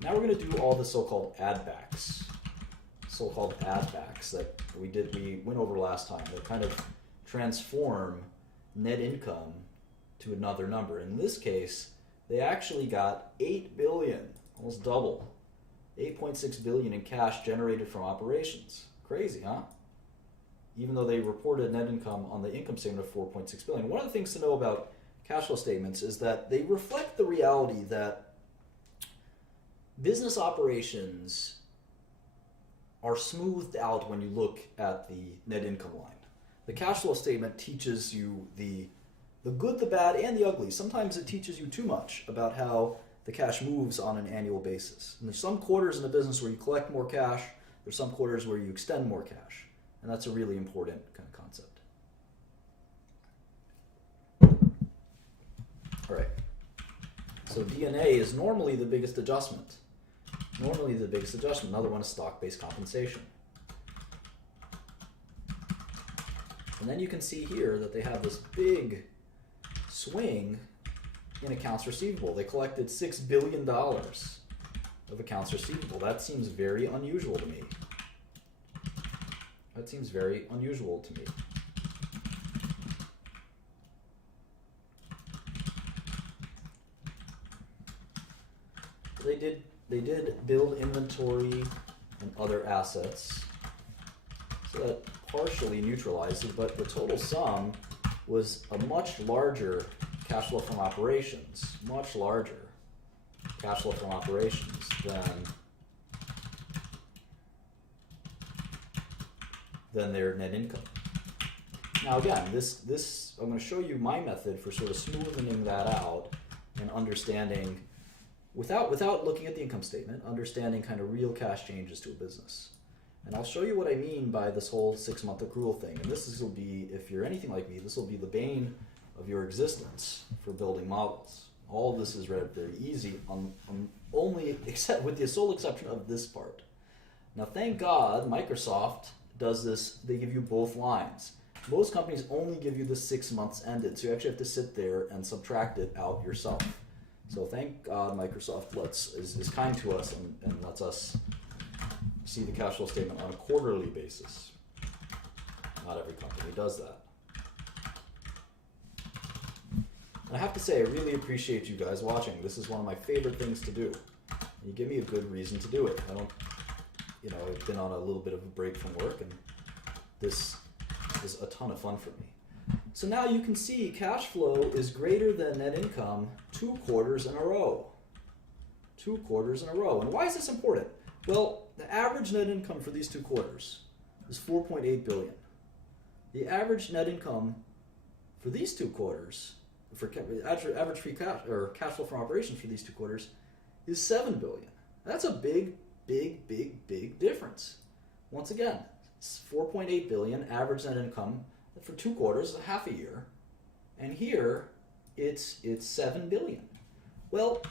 Now we're going to do all the so-called add-backs. So-called add-backs that we went over last time that kind of transform net income to another number. In this case, they actually got 8 billion, almost double. 8.6 billion in cash generated from operations. Crazy, huh? Even though they reported net income on the income statement of 4.6 billion. One of the things to know about cash flow statements is that they reflect the reality that business operations are smoothed out when you look at the net income line. The cash flow statement teaches you the the good, the bad, and the ugly. Sometimes it teaches you too much about how the cash moves on an annual basis. And there's some quarters in a business where you collect more cash. There's some quarters where you extend more cash. And that's a really important kind of concept. All right. So DNA is normally the biggest adjustment. Another one is stock-based compensation. And then you can see here that they have this big swing in accounts receivable. They collected $6 billion of accounts receivable. That seems very unusual to me. They did build inventory and other assets, so that partially neutralized it, but the total sum was a much larger cash flow from operations, than their net income. Now again, this I'm going to show you my method for sort of smoothing that out and understanding, without looking at the income statement, understanding kind of real cash changes to a business. And I'll show you what I mean by this whole 6-month accrual thing. And this will be, if you're anything like me, this will be the bane of your existence for building models. All of this is very easy, only except with the sole exception of this part. Now, thank God, Microsoft does this. They give you both lines. Most companies only give you the 6 months ended, so you actually have to sit there and subtract it out yourself. So thank God Microsoft is kind to us and lets us see the cash flow statement on a quarterly basis. Not every company does that. And I have to say, I really appreciate you guys watching. This is one of my favorite things to do. You give me a good reason to do it. I've been on a little bit of a break from work, and this is a ton of fun for me. So now you can see cash flow is greater than net income 2 quarters in a row. 2 quarters in a row. And why is this important? Well, the average net income for these 2 quarters is $4.8 billion. The average net income for these 2 quarters, for average free cash or cash flow from operations for these 2 quarters, is $7 billion. That's a big difference. Once again, it's $4.8 billion average net income for 2 quarters, half a year, and here it's $7 billion. Well,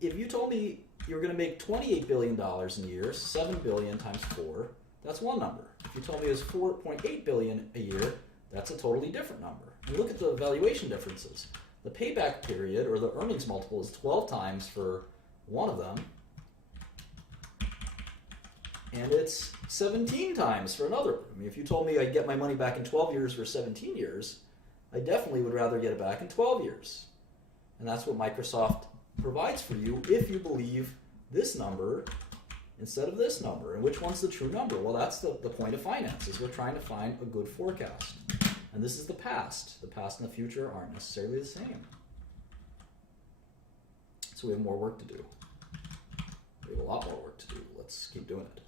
if you told me you're going to make $28 billion in a year, $7 billion times 4, that's one number. If you told me it was $4.8 billion a year, that's a totally different number. And look at the valuation differences. The payback period, or the earnings multiple, is 12 times for one of them, and it's 17 times for another. I mean, if you told me I'd get my money back in 12 years versus 17 years, I definitely would rather get it back in 12 years. And that's what Microsoft provides for you if you believe this number instead of this number. And which one's the true number? Well, that's the point of finance, is we're trying to find a good forecast. And this is the past. The past and the future aren't necessarily the same. So we have more work to do. We have a lot more work to do. Let's keep doing it.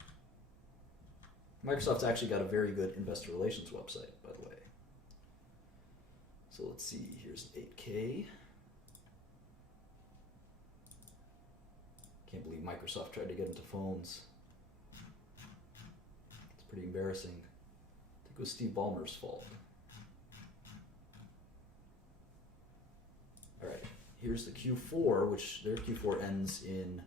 Microsoft's actually got a very good investor relations website, by the way. So let's see, here's an 8K. Can't believe Microsoft tried to get into phones. It's pretty embarrassing. I think it was Steve Ballmer's fault. All right, here's the Q4, which their Q4 ends in,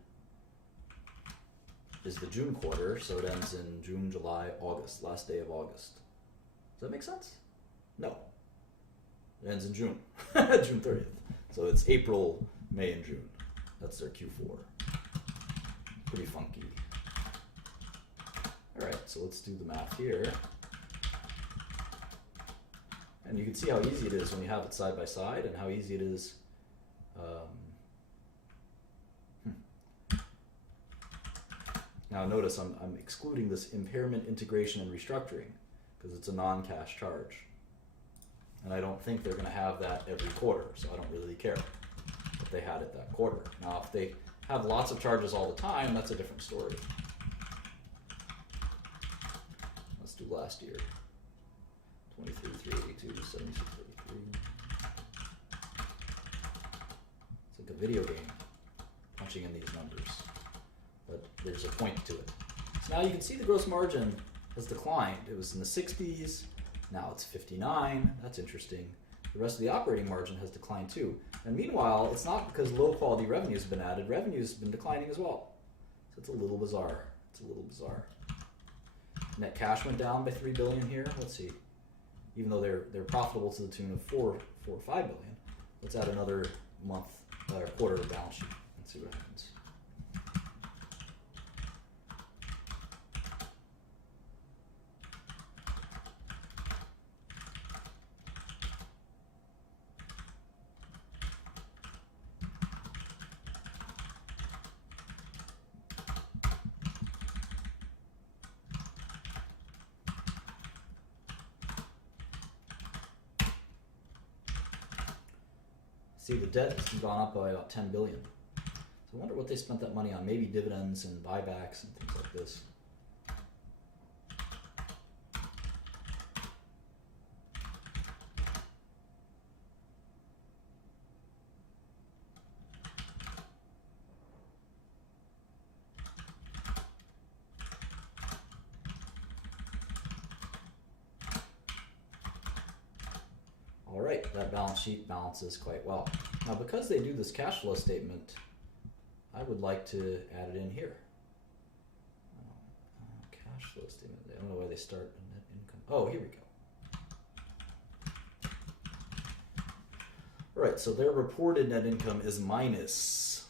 is the June quarter, so it ends in June, July, August, last day of August. Does that make sense? No. It ends in June, June 30th. So it's April, May, and June. That's their Q4. Pretty funky. All right, so let's do the math here. And you can see how easy it is when you have it side by side, and how easy it is. Now notice I'm excluding this impairment, integration, and restructuring because it's a non-cash charge. And I don't think they're going to have that every quarter, so I don't really care if they had it that quarter. Now, if they have lots of charges all the time, that's a different story. Let's do last year. 23, 382, 76, 33. like a video game, punching in these numbers. But there's a point to it. So now you can see the gross margin has declined. It was in the 60s, now it's 59. That's interesting. The rest of the operating margin has declined too. And meanwhile, it's not because low quality revenues have been added. Revenues have been declining as well. So it's a little bizarre. It's a little bizarre. Net cash went down by $3 billion here. Let's see. Even though they're profitable to the tune of $4 or $5 billion, let's add another month or quarter of balance sheet and see what happens. See, the debt has gone up by about $10 billion. So I wonder what they spent that money on. Maybe dividends and buybacks and things like this. All right, that balance sheet balances quite well. Now, because they do this cash flow statement, I would like to add it in here. Cash flow statement. I don't know where they start net income. Oh, here we go. All right, so their reported net income is minus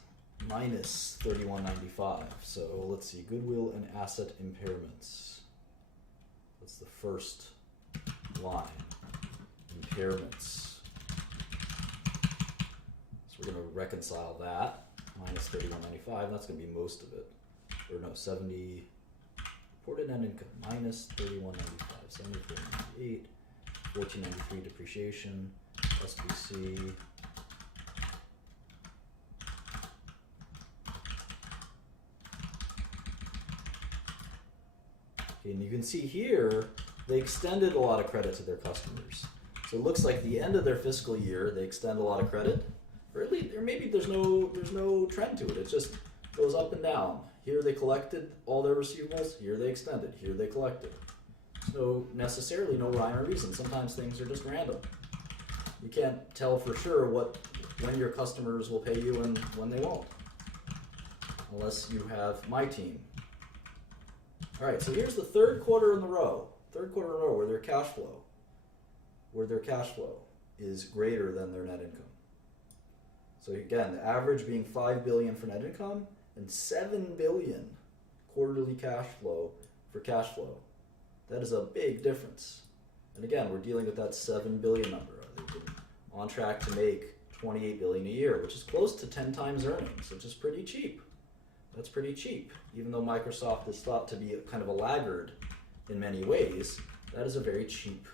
31.95. So let's see, goodwill and asset impairments. That's the first line. Impairments. So we're going to reconcile that. Minus 31.95. That's going to be most of it. Or no, 70. Reported net income. Minus 31.95. 74.98. 14.93 depreciation. SBC. Okay, and you can see here they extended a lot of credit to their customers. So it looks like the end of their fiscal year, they extend a lot of credit, or at least, or maybe there's no trend to it. It just goes up and down. Here they collected all their receivables. Here they extended. Here they collected. So necessarily no rhyme or reason. Sometimes things are just random. You can't tell for sure when your customers will pay you and when they won't, unless you have my team. All right. So here's the third quarter in a row where their cash flow is greater than their net income. So again, the average being $5 billion for net income and $7 billion quarterly cash flow for cash flow. That is a big difference. And again, we're dealing with that $7 billion number. They've been on track to make $28 billion a year, which is close to 10 times earnings, which is pretty cheap. That's pretty cheap. Even though Microsoft is thought to be kind of a laggard in many ways, that is a very cheap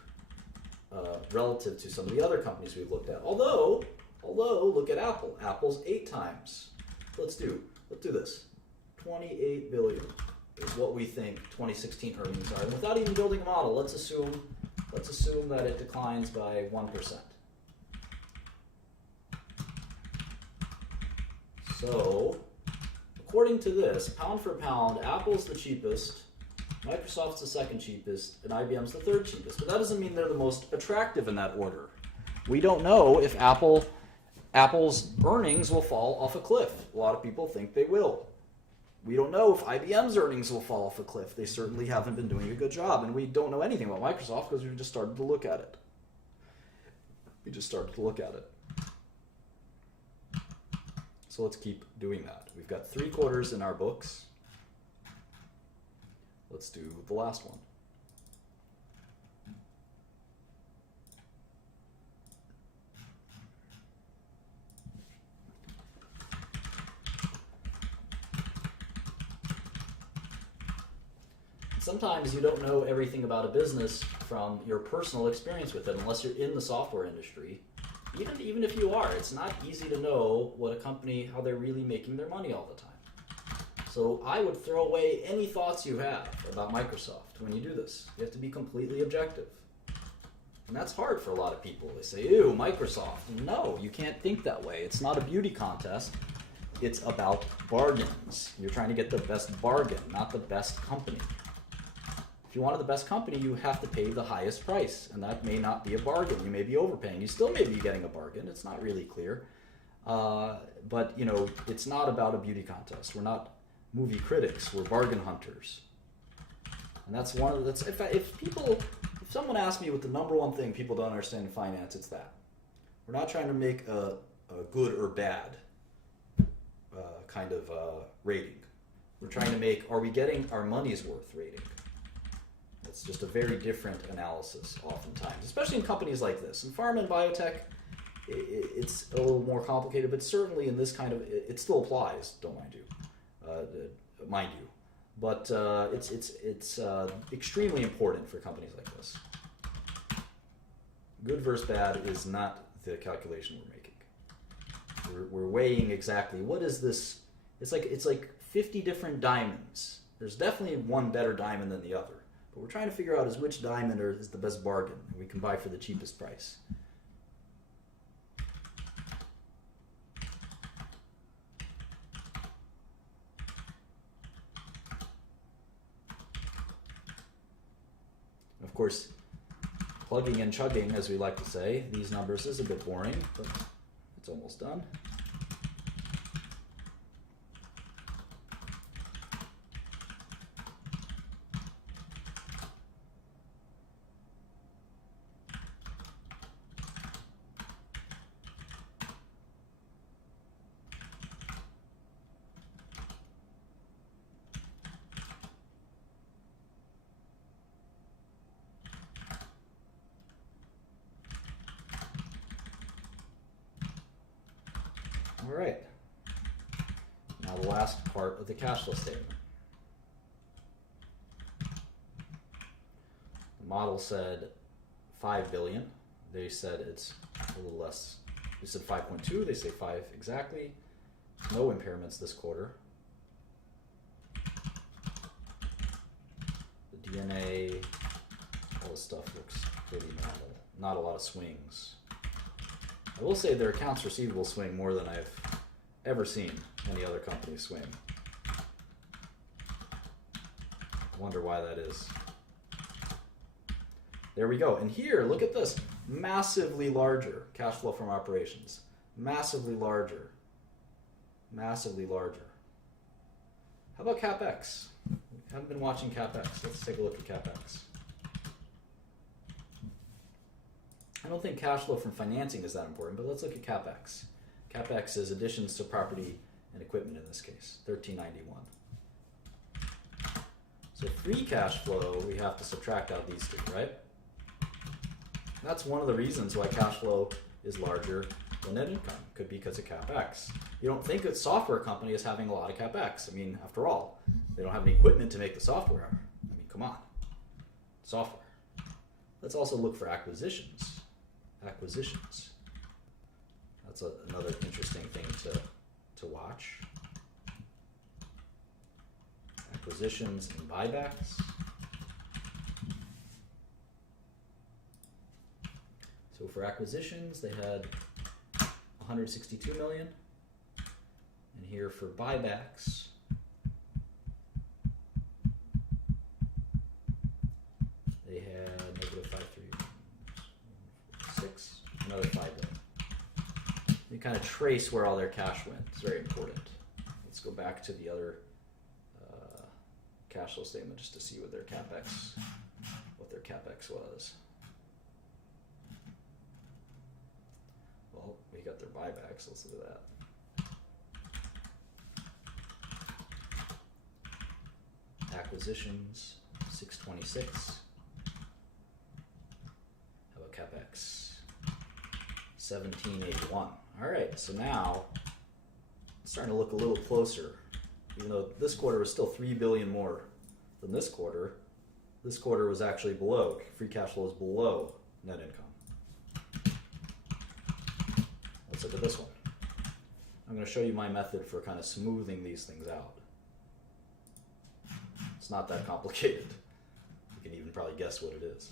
relative to some of the other companies we've looked at. Although look at Apple. Apple's 8 times. Let's do this. 28 billion is what we think 2016 earnings are. And without even building a model, let's assume that it declines by 1%. So, according to this, pound for pound, Apple's the cheapest, Microsoft's the second cheapest, and IBM's the third cheapest. But that doesn't mean they're the most attractive in that order. We don't know if Apple's earnings will fall off a cliff. A lot of people think they will. We don't know if IBM's earnings will fall off a cliff. They certainly haven't been doing a good job, and we don't know anything about Microsoft because we just started to look at it. So let's keep doing that. We've got 3 quarters in our books. Let's do the last one. Sometimes you don't know everything about a business from your personal experience with it unless you're in the software industry. Even if you are, it's not easy to know what a company, how they're really making their money all the time. So I would throw away any thoughts you have about Microsoft when you do this. You have to be completely objective. And that's hard for a lot of people. They say, ew, Microsoft. No, you can't think that way. It's not a beauty contest. It's about bargains. You're trying to get the best bargain, not the best company. If you wanted the best company, you have to pay the highest price, and that may not be a bargain. You may be overpaying. You still may be getting a bargain. It's not really clear. But, you know, it's not about a beauty contest. We're not movie critics. We're bargain hunters. And that's one of the, if someone asks me what the number one thing people don't understand in finance, it's that. We're not trying to make a good or bad kind of rating. We're trying to make, are we getting our money's worth rating? It's just a very different analysis oftentimes, especially in companies like this. In pharma and biotech, it's a little more complicated, but certainly in this kind of, it still applies, don't mind you. But it's extremely important for companies like this. Good versus bad is not the calculation we're making. We're weighing exactly what is this. It's like 50 different diamonds. There's definitely one better diamond than the other. But we're trying to figure out is which diamond is the best bargain we can buy for the cheapest price. Of course, plugging and chugging, as we like to say, these numbers is a bit boring, but it's almost done. All right, now the last part of the cash flow statement. The model said 5 billion. They said it's a little less. They said 5.2. They say 5 exactly. No impairments this quarter. The DNA, all this stuff looks pretty normal. Not a lot of swings. I will say their accounts receivable swing more than I've ever seen any other company swing. I wonder why that is. There we go. And here, look at this. Massively larger cash flow from operations. Massively larger. Massively larger. How about CapEx? We haven't been watching CapEx. Let's take a look at CapEx. I don't think cash flow from financing is that important, but let's look at CapEx. CapEx is additions to property and equipment in this case, $1391. So free cash flow, we have to subtract out these two, right? That's one of the reasons why cash flow is larger than net income. Could be because of CapEx. You don't think a software company is having a lot of CapEx. I mean, after all, they don't have any equipment to make the software. I mean, come on. Software. Let's also look for acquisitions. Acquisitions. That's another interesting thing to watch. Acquisitions and buybacks. So for acquisitions, they had 162 million. And here for buybacks, they had negative 536, another 5 million. You kind of trace where all their cash went. It's very important. Let's go back to the other cash flow statement just to see what their CapEx was. Well, we got their buybacks. Let's look at that. Acquisitions, 626. How about CapEx? 1781. All right, so now it's starting to look a little closer. Even though this quarter was still 3 billion more than this quarter was actually below. Free cash flow is below net income. Let's look at this one. I'm going to show you my method for kind of smoothing these things out. It's not that complicated. You can even probably guess what it is.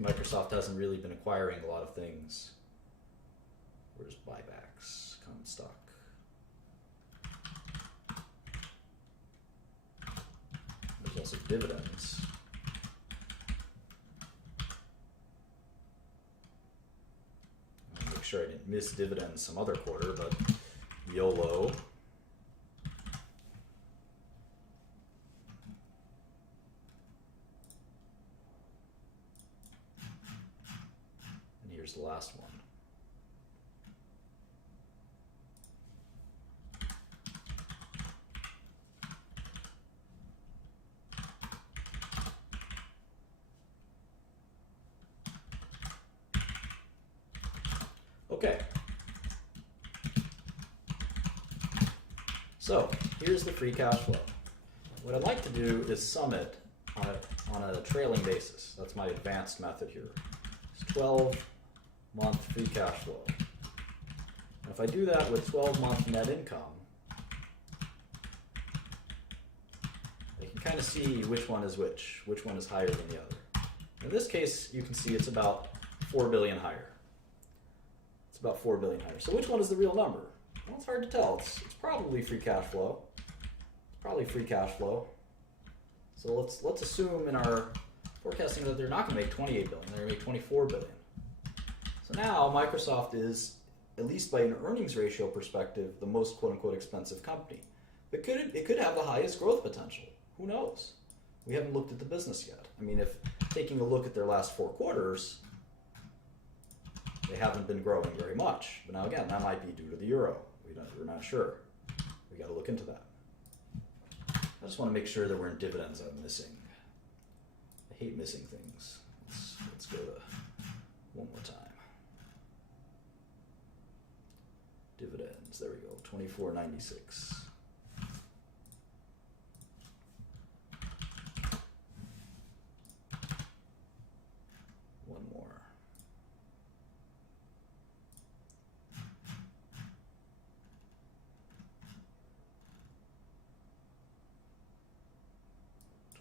Microsoft hasn't really been acquiring a lot of things. Where's buybacks? Common stock. There's also dividends. I'll make sure I didn't miss dividends some other quarter, but YOLO. And here's the last one. Okay. So here's the free cash flow. What I'd like to do is sum it on a trailing basis. That's my advanced method here. It's 12-month free cash flow. And if I do that with 12-month net income, I can kind of see which one is which one is higher than the other. In this case, you can see it's about 4 billion higher. About 4 billion higher. So which one is the real number? Well, it's hard to tell. It's probably free cash flow. It's probably free cash flow. So let's assume in our forecasting that they're not going to make 28 billion. They're going to make 24 billion. So now Microsoft is, at least by an earnings ratio perspective, the most quote-unquote expensive company. It could have the highest growth potential. Who knows? We haven't looked at the business yet. I mean, if taking a look at their last 4 quarters, they haven't been growing very much. But now again, that might be due to the euro. We're not sure. We got to look into that. I just want to make sure there weren't dividends I'm missing. I hate missing things. Let's go to one more time. Dividends. There we go. 24.96. One more.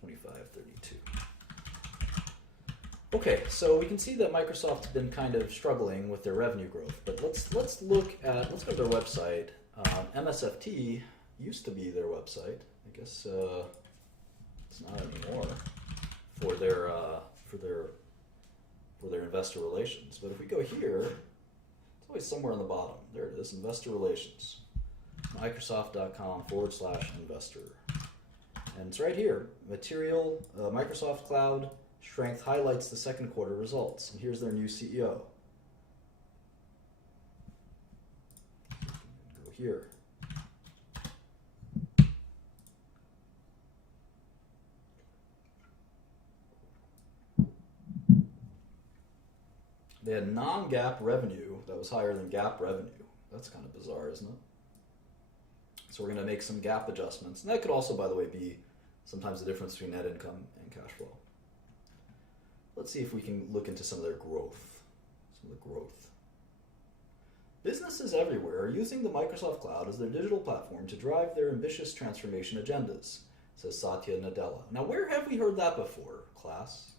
$25.32. Okay, so we can see that Microsoft's been kind of struggling with their revenue growth, but let's go to their website. MSFT used to be their website. I guess it's not anymore for their investor relations. But if we go here, it's always somewhere on the bottom. There it is, investor relations. Microsoft.com/investor. And it's right here. Material, Microsoft Cloud strength highlights the second quarter results. And here's their new CEO. Go here. They had non-GAAP revenue that was higher than GAAP revenue. That's kind of bizarre, isn't it? So we're going to make some GAAP adjustments. And that could also, by the way, be sometimes the difference between net income and cash flow. Let's see if we can look into some of their growth. Businesses everywhere are using the Microsoft Cloud as their digital platform to drive their ambitious transformation agendas, says Satya Nadella. Now, where have we heard that before, class?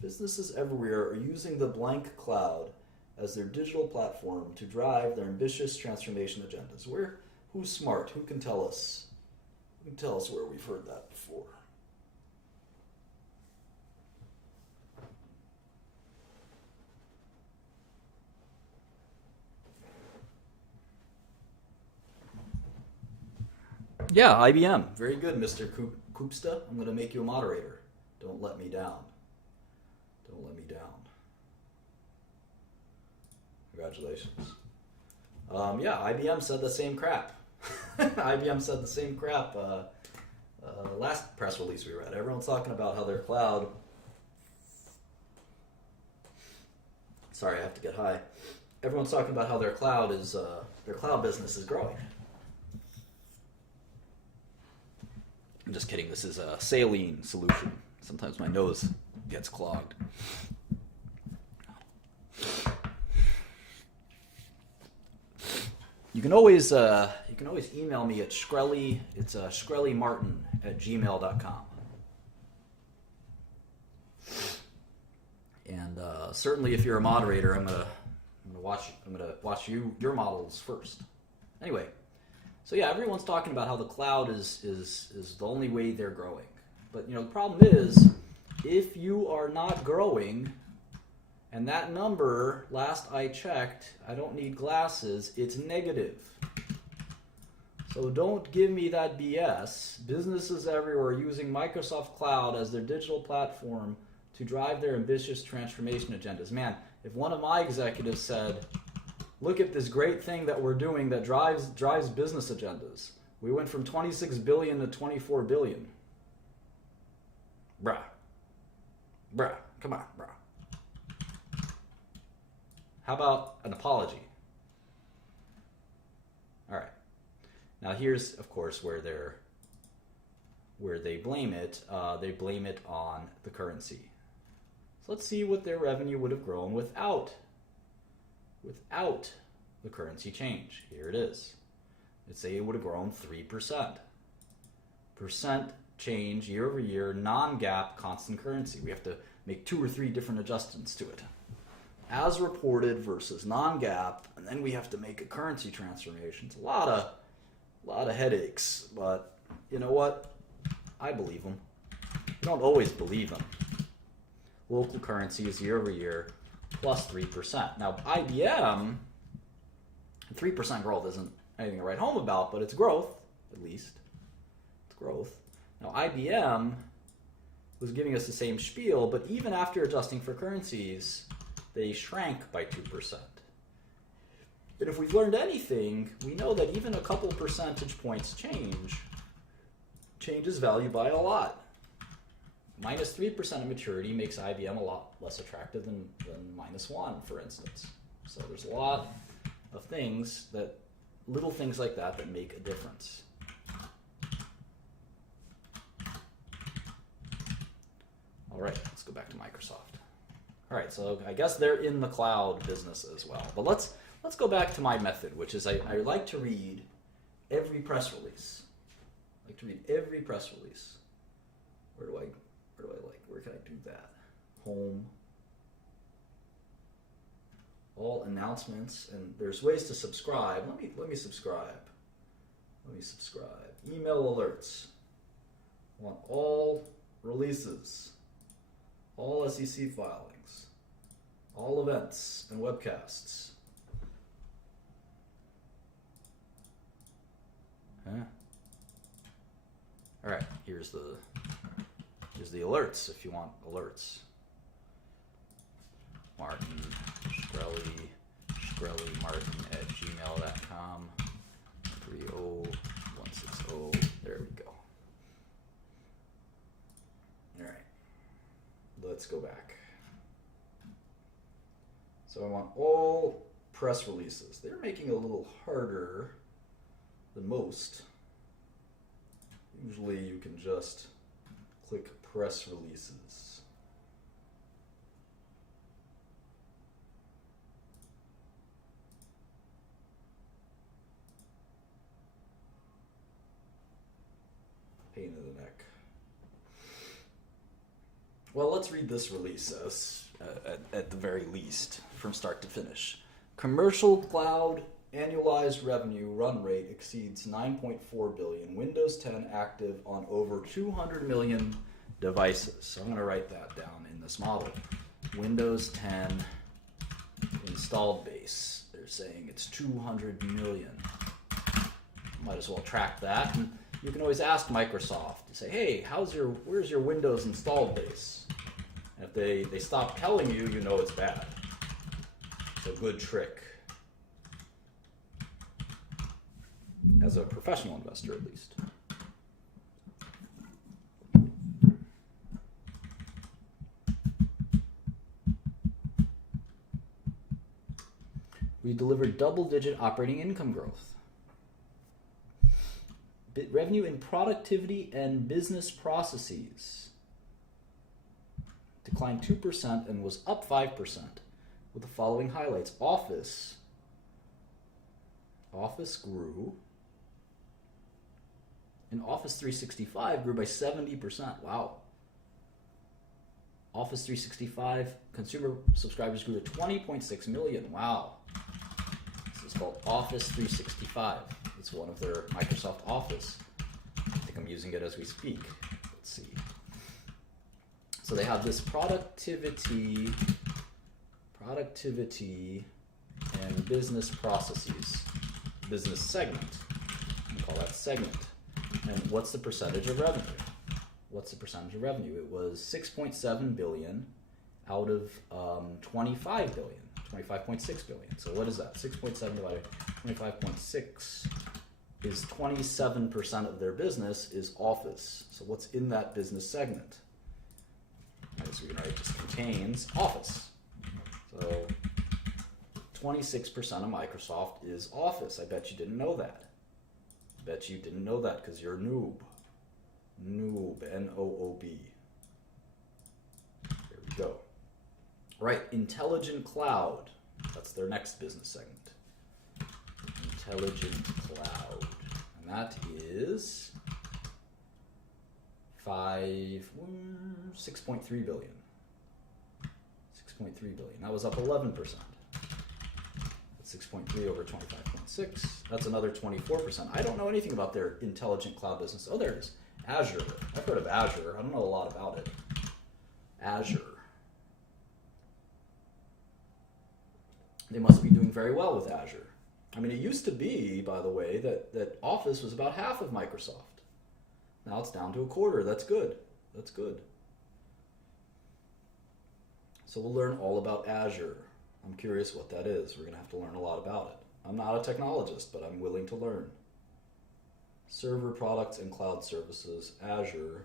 Businesses everywhere are using the blank cloud as their digital platform to drive their ambitious transformation agendas. Who's smart? Who can tell us? Who can tell us where we've heard that before? Yeah, IBM. Very good, Mr. Koopsta. I'm going to make you a moderator. Don't let me down. Don't let me down. Congratulations. Yeah, IBM said the same crap. IBM said the same crap last press release we read. Everyone's talking about how their cloud... Sorry, I have to get high. Everyone's talking about how their cloud business is growing. I'm just kidding. This is a saline solution. Sometimes my nose gets clogged. You can always email me at Shkreli. It's shkrelimartin@gmail.com. And certainly, if you're a moderator, I'm gonna watch your models first. Anyway, so yeah, everyone's talking about how the cloud is the only way they're growing. But the problem is, if you are not growing, and that number, last I checked, I don't need glasses, it's negative. So don't give me that BS. Businesses everywhere are using Microsoft Cloud as their digital platform to drive their ambitious transformation agendas. Man, if one of my executives said, look at this great thing that we're doing that drives business agendas. We went from 26 billion to 24 billion. Bruh, come on, bruh. How about an apology? All right. Now here's, of course, where they blame it. They blame it on the currency. So let's see what their revenue would have grown without the currency change. Here it is. Let's say it would have grown 3%. Percent change year over year, non-GAAP, constant currency. We have to make 2 or 3 different adjustments to it. As reported versus non-GAAP, and then we have to make a currency transformation. It's a lot of headaches, but you know what? I believe them. You don't always believe them. Local currency is year over year plus 3%. Now IBM, 3% growth isn't anything to write home about, but it's growth, at least. It's growth. Now IBM was giving us the same spiel, but even after adjusting for currencies, they shrank by 2%. And if we've learned anything, we know that even a couple percentage points changes value by a lot. Minus 3% of maturity makes IBM a lot less attractive than minus 1, for instance. So there's a lot of things little things like that make a difference. All right, let's go back to Microsoft. All right, so I guess they're in the cloud business as well. But let's go back to my method, which is I like to read every press release. Where can I do that? Home. All announcements, and there's ways to subscribe. Let me subscribe. Email alerts. I want all releases, all SEC filings, all events and webcasts. All right, here's the alerts if you want alerts. Martin, Shkreli Martin at gmail.com, 30160, there we go. All right, let's go back. So I want all press releases. They're making it a little harder than most. Usually you can just click press releases. Pain in the neck. Well, let's read this release at the very least, from start to finish. Commercial cloud annualized revenue run rate exceeds 9.4 billion. Windows 10 active on over 200 million devices. So I'm going to write that down in this model. Windows 10 installed base. They're saying it's 200 million. Might as well track that. And you can always ask Microsoft to say, hey, where's your Windows installed base? And if they stop telling you, you know it's bad. It's a good trick. As a professional investor, at least. We delivered double-digit operating income growth. Revenue in productivity and business processes declined 2% and was up 5% with the following highlights. Office grew. And Office 365 grew by 70%. Wow. Office 365 consumer subscribers grew to 20.6 million. Wow. This is called Office 365. It's one of their Microsoft Office. I think I'm using it as we speak. Let's see. So they have this productivity and business processes, business segment. We call that segment. And what's the percentage of revenue? What's the percentage of revenue? It was 6.7 billion out of 25 billion, 25.6 billion. So what is that? 6.7 divided by 25.6 is 27% of their business is Office. So what's in that business segment? As we can write, just contains Office. So 26% of Microsoft is Office. I bet you didn't know that. Bet you didn't know that because you're a noob. Noob, N-O-O-B. There we go. Right, Intelligent Cloud. That's their next business segment. Intelligent Cloud. And that is 6.3 billion. 6.3 billion. That was up 11%. 6.3 over 25.6. That's another 24%. I don't know anything about their intelligent cloud business. Oh, there it is. Azure. I've heard of Azure. I don't know a lot about it. Azure. They must be doing very well with Azure. I mean, it used to be, by the way, that Office was about half of Microsoft. Now it's down to a quarter. That's good. That's good. So we'll learn all about Azure. I'm curious what that is. We're going to have to learn a lot about it. I'm not a technologist, but I'm willing to learn. Server products and cloud services, Azure.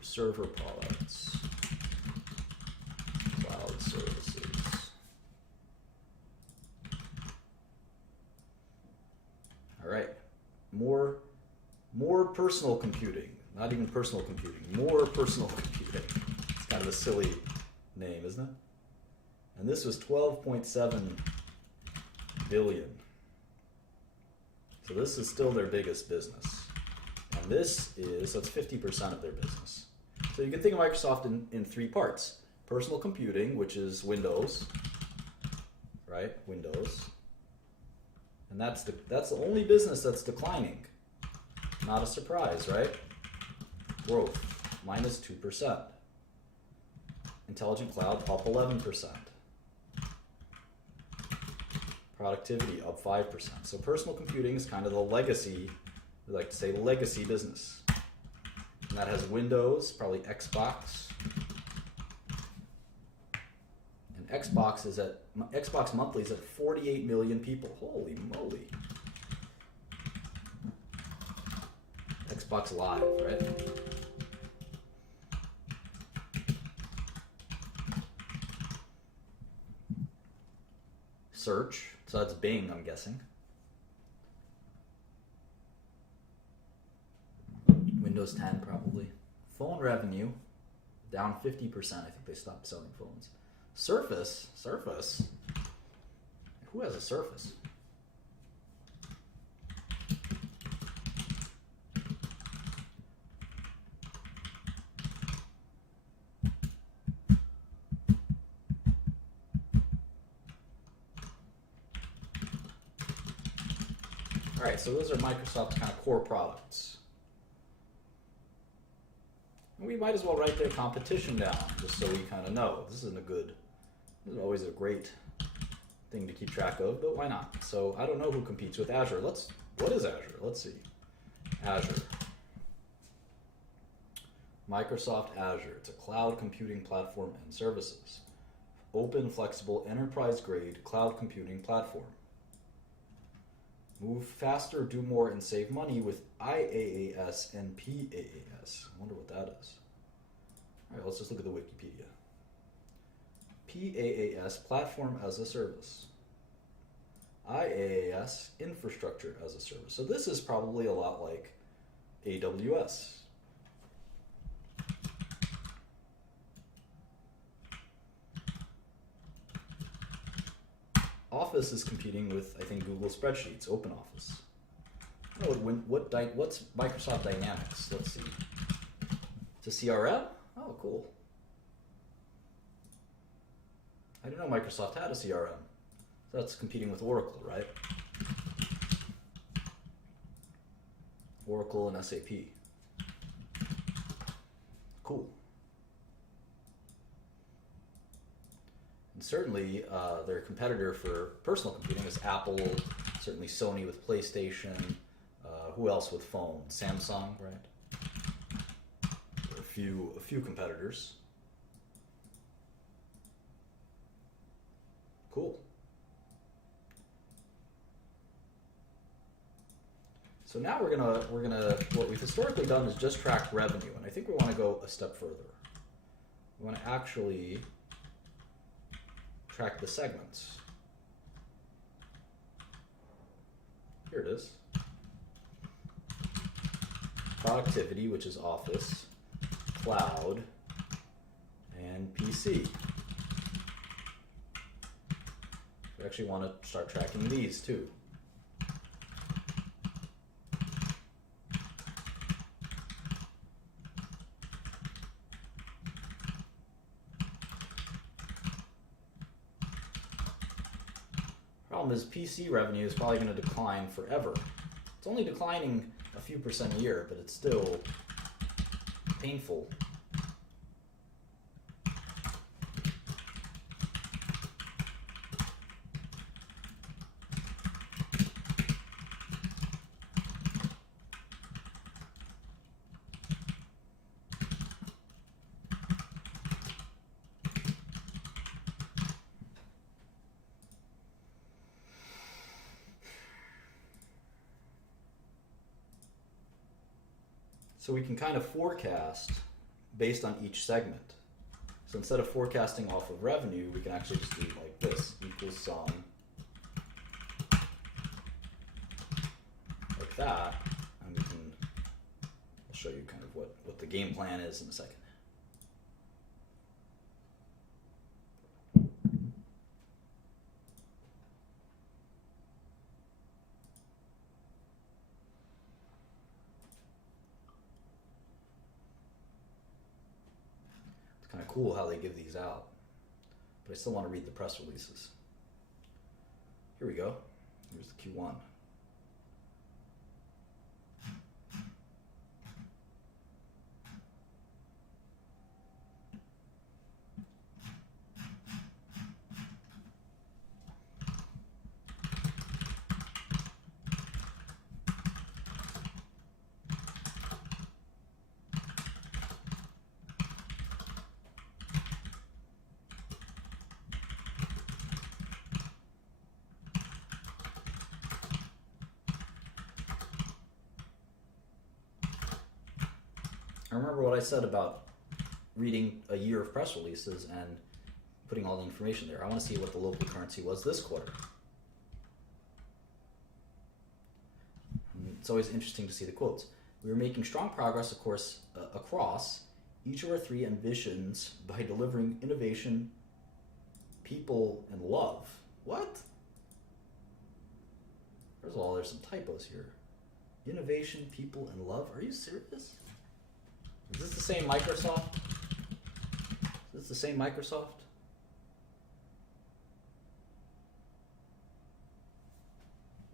Server products, cloud services. All right. More personal computing. Not even personal computing. More personal computing. It's kind of a silly name, isn't it? And this was 12.7 billion. So this is still their biggest business. And this is, that's 50% of their business. So you can think of Microsoft in three parts. Personal computing, which is Windows, right? Windows. And that's the only business that's declining. Not a surprise, right? Growth, minus 2%. Intelligent Cloud, up 11%. Productivity, up 5%. So personal computing is kind of the legacy, we like to say legacy business. And that has Windows, probably Xbox. And Xbox monthly is at 48 million people. Holy moly. Xbox Live, right? Search, so that's Bing, I'm guessing. Windows 10 probably. Phone revenue, down 50%. I think they stopped selling phones. Surface? Who has a Surface? All right, so those are Microsoft's kind of core products. And we might as well write their competition down, just so we kind of know. This is always a great thing to keep track of, but why not? So I don't know who competes with Azure. What is Azure? Let's see. Azure. Microsoft Azure. It's a cloud computing platform and services. Open, flexible, enterprise-grade cloud computing platform. Move faster, do more, and save money with IaaS and PaaS. I wonder what that is. All right, let's just look at the Wikipedia. PaaS, Platform as a Service. IaaS, Infrastructure as a Service. So this is probably a lot like AWS. Office is competing with, I think, Google Spreadsheets, OpenOffice. Oh, what's Microsoft Dynamics? Let's see. It's a CRM? Oh, cool. I didn't know Microsoft had a CRM. That's competing with Oracle, right? Oracle and SAP. Cool. And certainly their competitor for personal computing is Apple, certainly Sony with PlayStation, who else with phones? Samsung, right? There are a few competitors. Cool. So now we're gonna what we've historically done is just track revenue, and I think we want to go a step further. We want to actually track the segments. Here it is. Productivity, which is Office, Cloud, and PC. We actually want to start tracking these too. Problem is PC revenue is probably going to decline forever. It's only declining a few percent a year, but it's still painful. So we can kind of forecast based on each segment. So instead of forecasting off of revenue, we can actually just do like this, equals sum, like that, and we can, I'll show you kind of what the game plan is in a second. Kind of cool how they give these out, but I still want to read the press releases. Here we go. Here's the Q1. I remember what I said about reading a year of press releases and putting all the information there. I want to see what the local currency was this quarter. And it's always interesting to see the quotes. We are making strong progress, of course, across each of our three ambitions by delivering innovation, people, and love. What? First of all, there's some typos here. Innovation, people, and love? Are you serious? Is this the same Microsoft? Is this the same Microsoft?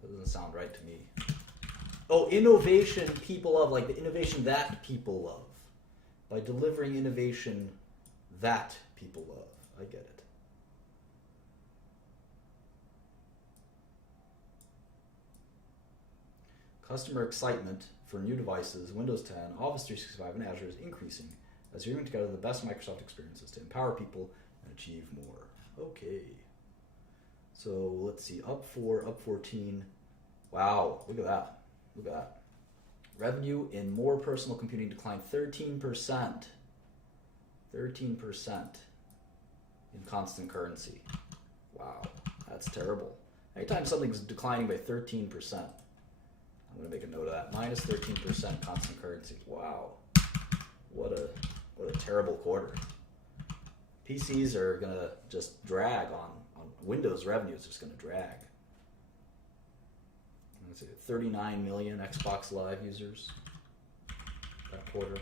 That doesn't sound right to me. Oh, innovation people love, like the innovation that people love. By delivering innovation that people love. I get it. Customer excitement for new devices, Windows 10, Office 365, and Azure is increasing as you're bringing together the best Microsoft experiences to empower people and achieve more. Okay. So let's see, up 4, up 14. Wow, look at that. Look at that. Revenue in more personal computing declined 13%. 13% in constant currency. Wow, that's terrible. Anytime something's declining by 13%, I'm going to make a note of that. Minus 13% constant currency. Wow. What a terrible quarter. PCs are going to just drag on Windows revenue is just going to drag. Let's see, 39 million Xbox Live users that quarter.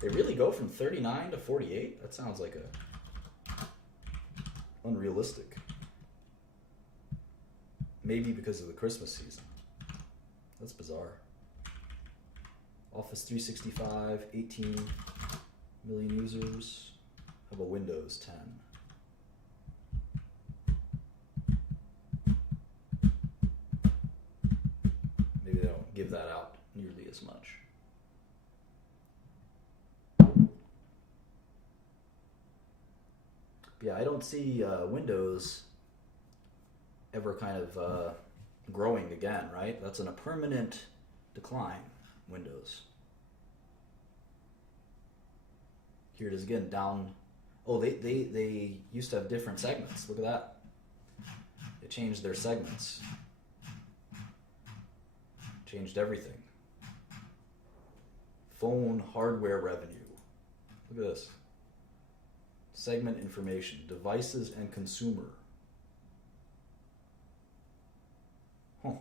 They really go from 39 to 48? That sounds like unrealistic. Maybe because of the Christmas season. That's bizarre. Office 365, 18 million users. How about Windows 10? Maybe they don't give that out nearly as much. Yeah, I don't see Windows ever kind of growing again, right? That's in a permanent decline, Windows. Here it is again, down. Oh, they used to have different segments. Look at that. They changed their segments. Changed everything. Phone hardware revenue. Look at this. Segment information, devices and consumer. Huh.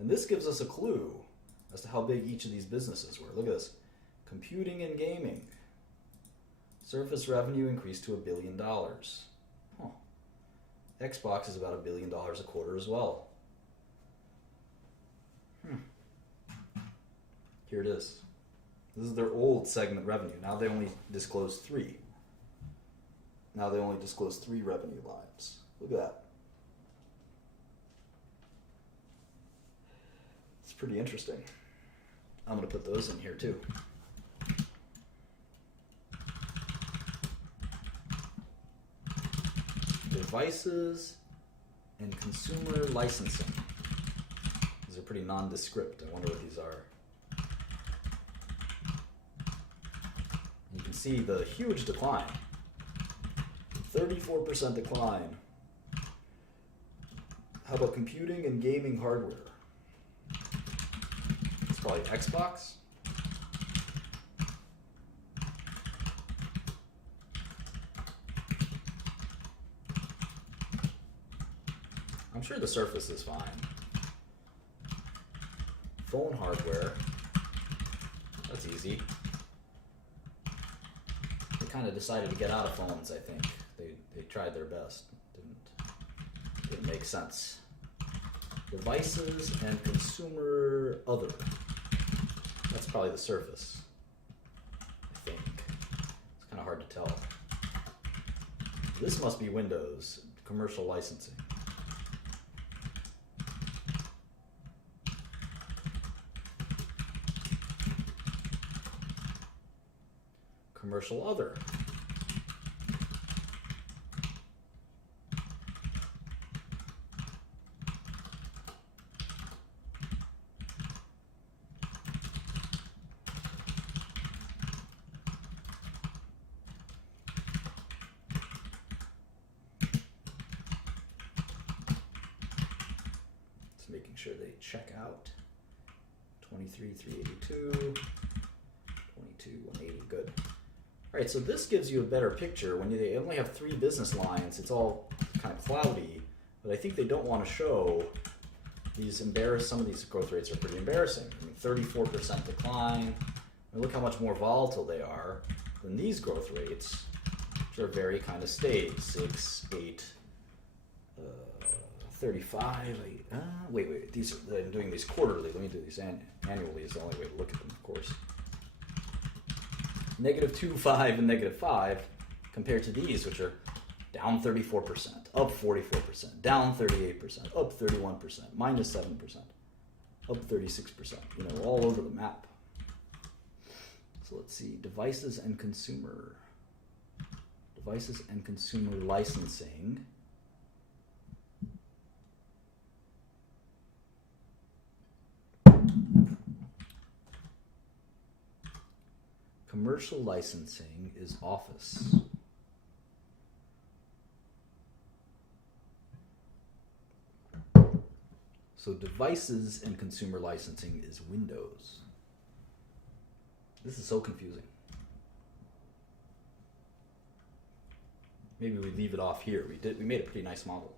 And this gives us a clue as to how big each of these businesses were. Look at this. Computing and gaming. Surface revenue increased to $1 billion. Huh. Xbox is about $1 billion a quarter as well. Here it is. This is their old segment revenue. Now they only disclose 3. Now they only disclose 3 revenue lines. Look at that. It's pretty interesting. I'm going to put those in here too. Devices and consumer licensing. These are pretty nondescript. I wonder what these are. You can see the huge decline. 34% decline. How about computing and gaming hardware? It's probably Xbox. I'm sure the Surface is fine. Phone hardware. That's easy. They kind of decided to get out of phones, I think. They tried their best. Didn't make sense. Devices and consumer other. That's probably the Surface, I think. It's kind of hard to tell. This must be Windows, commercial licensing. Commercial other. Just making sure they check out. 23,382, 22,180, good. All right, so this gives you a better picture. When they only have 3 business lines, it's all kind of cloudy, but I think they don't want to show these some of these growth rates are pretty embarrassing. I mean, 34% decline. I mean, look how much more volatile they are than these growth rates, which are very kind of staid. 6, 8, 35. Wait. These I'm doing these quarterly. Let me do these annually. Is the only way to look at them, of course. -2, 5, and -5 compared to these, which are down 34%, up 44%, down 38%, up 31%, -7%, up 36%, all over the map. So let's see, devices and consumer licensing. Commercial licensing is Office. So devices and consumer licensing is Windows. This is so confusing. Maybe we leave it off here. We made a pretty nice model.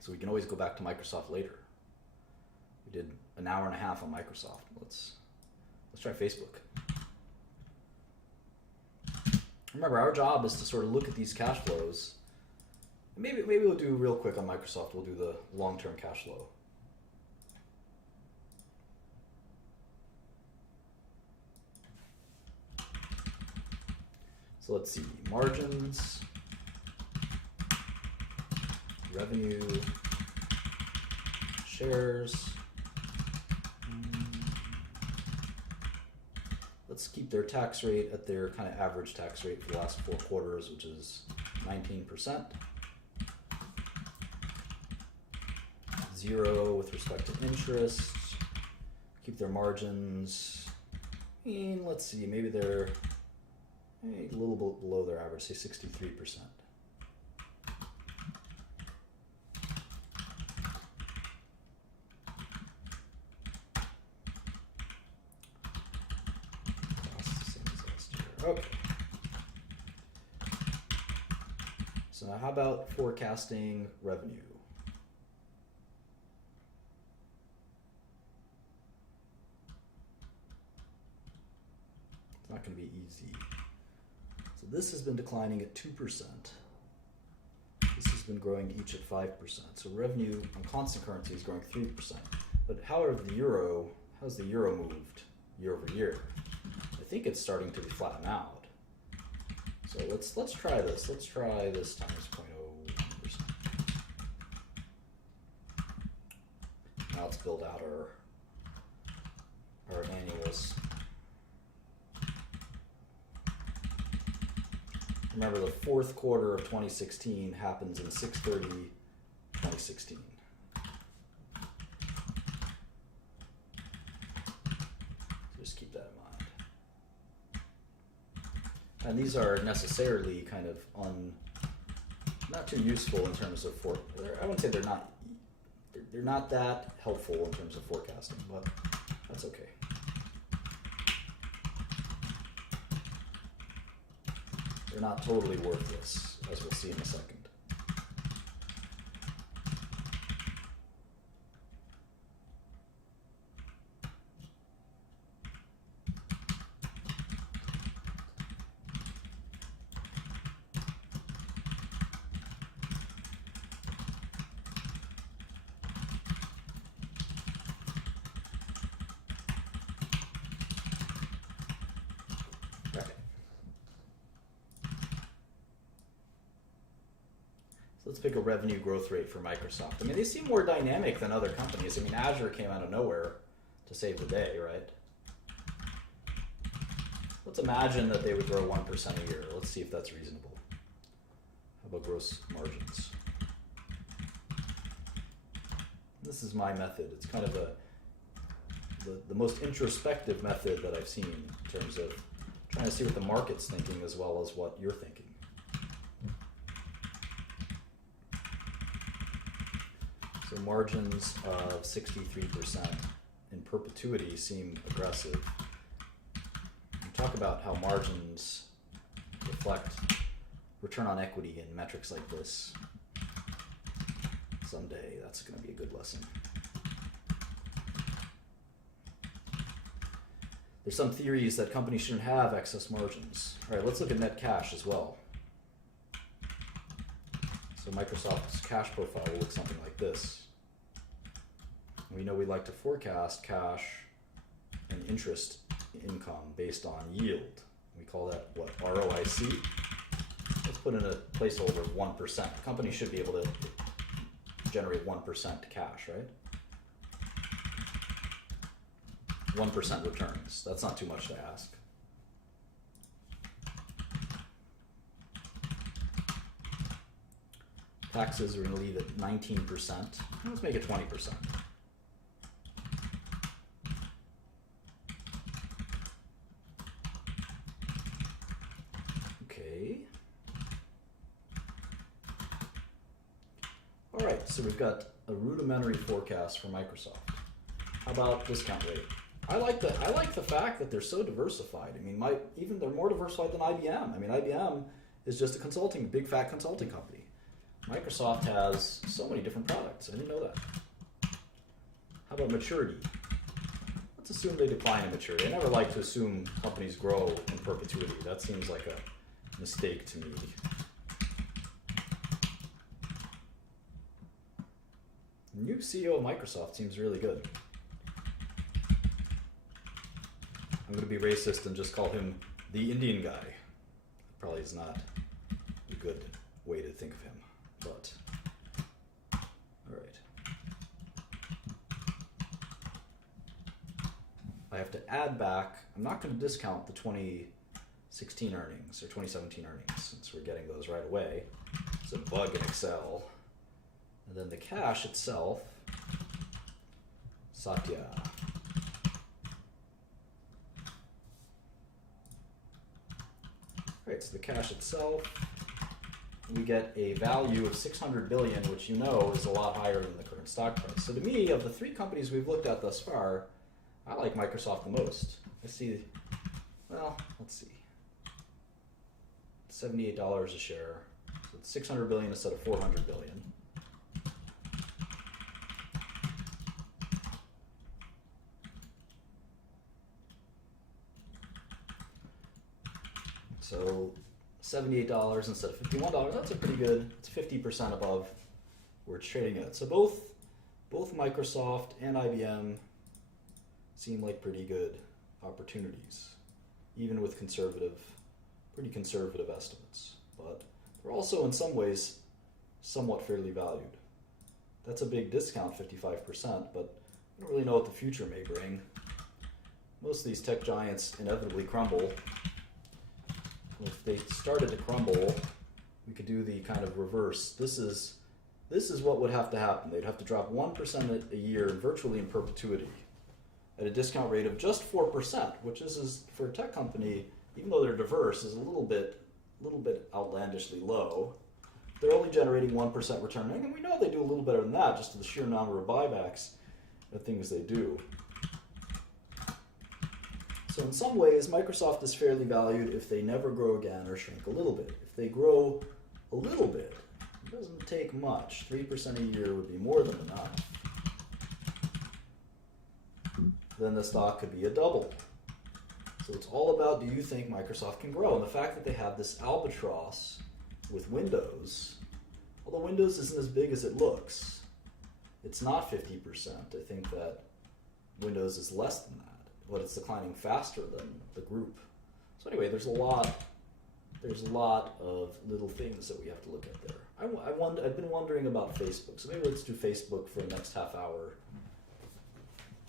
So we can always go back to Microsoft later. We did an hour and a half on Microsoft. Let's try Facebook. Remember, our job is to sort of look at these cash flows. Maybe we'll do real quick on Microsoft. We'll do the long-term cash flow. So let's see, margins, revenue, shares. Let's keep their tax rate at their kind of average tax rate for the last 4 quarters, which is 19%. 0 with respect to interest. Keep their margins. And let's see, maybe they're a little bit below their average, say 63%. Okay. So now how about forecasting revenue? It's not going to be easy. So this has been declining at 2%. This has been growing each at 5%. So revenue on constant currency is growing 3%. But however, how's the euro moved year over year? I think it's starting to flatten out. So let's try this. Let's try this times 0.01%. Now let's build out our annuals. Remember, the 4th quarter of 2016 happens in 6/30/2016. Just keep that in mind. And these are necessarily kind of not too useful in terms of I wouldn't say they're not that helpful in terms of forecasting, but that's okay. They're not totally worthless, as we'll see in a second. Let's pick a revenue growth rate for Microsoft. I mean, they seem more dynamic than other companies. I mean, Azure came out of nowhere to save the day, right? Let's imagine that they would grow 1% a year. Let's see if that's reasonable. How about gross margins? This is my method. It's kind of the most introspective method that I've seen in terms of trying to see what the market's thinking as well as what you're thinking. So margins of 63% in perpetuity seem aggressive. We talk about how margins reflect return on equity in metrics like this. Someday that's going to be a good lesson. There's some theories that companies shouldn't have excess margins. All right, let's look at net cash as well. So Microsoft's cash profile will look something like this. We know we like to forecast cash and interest income based on yield. We call that, what, ROIC? Let's put in a placeholder of 1%. The company should be able to generate 1% cash, right? 1% returns. That's not too much to ask. Taxes are going to leave at 19%. Let's make it 20%. Okay. All right, so we've got a rudimentary forecast for Microsoft. How about discount rate? I like the fact that they're so diversified. I mean, even they're more diversified than IBM. I mean, IBM is just a big fat consulting company. Microsoft has so many different products. I didn't know that. How about maturity? Let's assume they decline in maturity. I never like to assume companies grow in perpetuity. That seems like mistake to me. The new CEO of Microsoft seems really good. I'm going to be racist and just call him the Indian guy. Probably is not a good way to think of him, but all right. I have to add back, I'm not going to discount the 2016 earnings or 2017 earnings since we're getting those right away. It's a bug in Excel. And then the cash itself, Satya. Right, so the cash itself, we get a value of 600 billion, which you know is a lot higher than the current stock price. So to me, of the three companies we've looked at thus far, I like Microsoft the most. I see, well, let's see, $78 a share. So it's 600 billion instead of 400 billion. So $78 instead of $51, that's a pretty good, it's 50% above where it's trading at. So both Microsoft and IBM seem like pretty good opportunities, even with pretty conservative estimates. But they're also in some ways somewhat fairly valued. That's a big discount, 55%, but I don't really know what the future may bring. Most of these tech giants inevitably crumble. If they started to crumble, we could do the kind of reverse. This is what would have to happen. They'd have to drop 1% a year virtually in perpetuity at a discount rate of just 4%, which is for a tech company, even though they're diverse, is a little bit outlandishly low. They're only generating 1% return, and we know they do a little better than that just to the sheer number of buybacks of things they do. So in some ways, Microsoft is fairly valued if they never grow again or shrink a little bit. If they grow a little bit, it doesn't take much. 3% a year would be more than enough. Then the stock could be a double. So it's all about, do you think Microsoft can grow? And the fact that they have this albatross with Windows, although Windows isn't as big as it looks, it's not 50%. I think that Windows is less than that, but it's declining faster than the group. So anyway, there's a lot of little things that we have to look at there. I've been wondering about Facebook, so maybe let's do Facebook for the next half hour.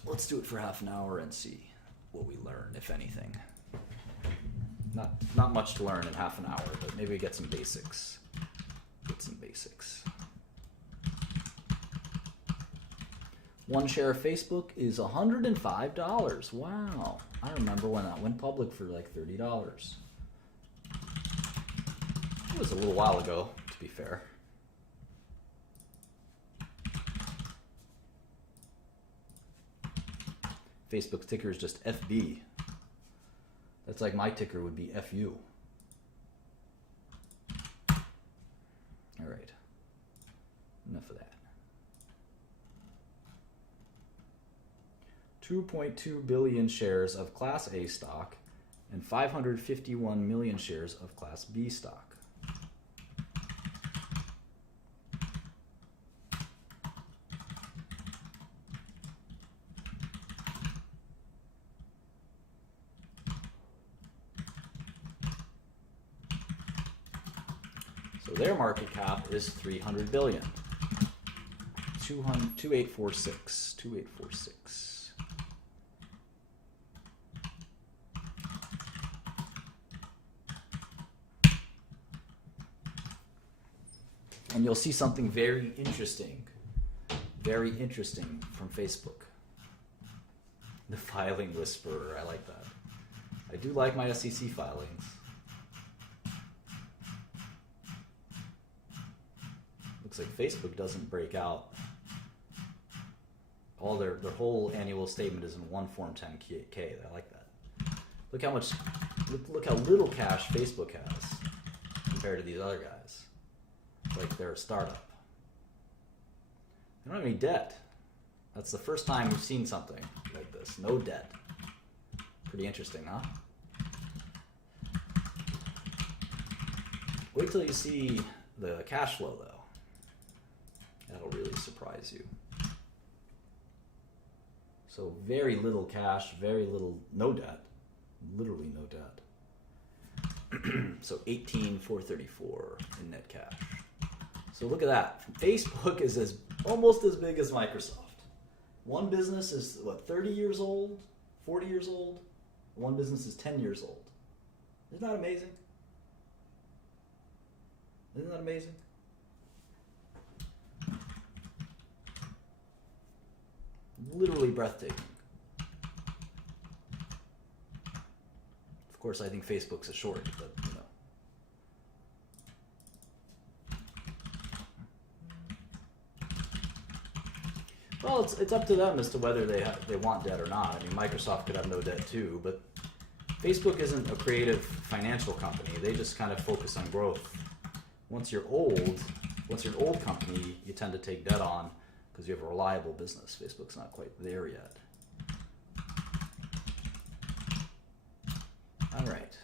Let's do it for half an hour and see what we learn, if anything. Not much to learn in half an hour, but maybe we get some basics. One share of Facebook is $105. Wow. I remember when that went public for like $30. It was a little while ago, to be fair. Facebook's ticker is just FB. That's like my ticker would be FU. All right. Enough of that. 2.2 billion shares of Class A stock and 551 million shares of Class B stock. So their market cap is 300 billion. 2846. And you'll see something very interesting from Facebook. The filing whisperer, I like that. I do like my SEC filings. Looks like Facebook doesn't break out. All their whole annual statement is in one Form 10-K. I like that. Look how little cash Facebook has compared to these other guys. Like they're a startup. They don't have any debt. That's the first time we've seen something like this. No debt. Pretty interesting, huh? Wait till you see the cash flow, though. That'll really surprise you. So very little cash, very little, no debt, literally no debt. So 18,434 in net cash. So look at that. Facebook is almost as big as Microsoft. One business is, what, 30 years old, 40 years old? One business is 10 years old. Isn't that amazing? Isn't that amazing? Literally breathtaking. Of course, I think Facebook's a short, but you know. Well, it's up to them as to whether they want debt or not. I mean, Microsoft could have no debt too, but Facebook isn't a creative financial company. They just kind of focus on growth. Once you're an old company, you tend to take debt on because you have a reliable business. Facebook's not quite there yet. All right,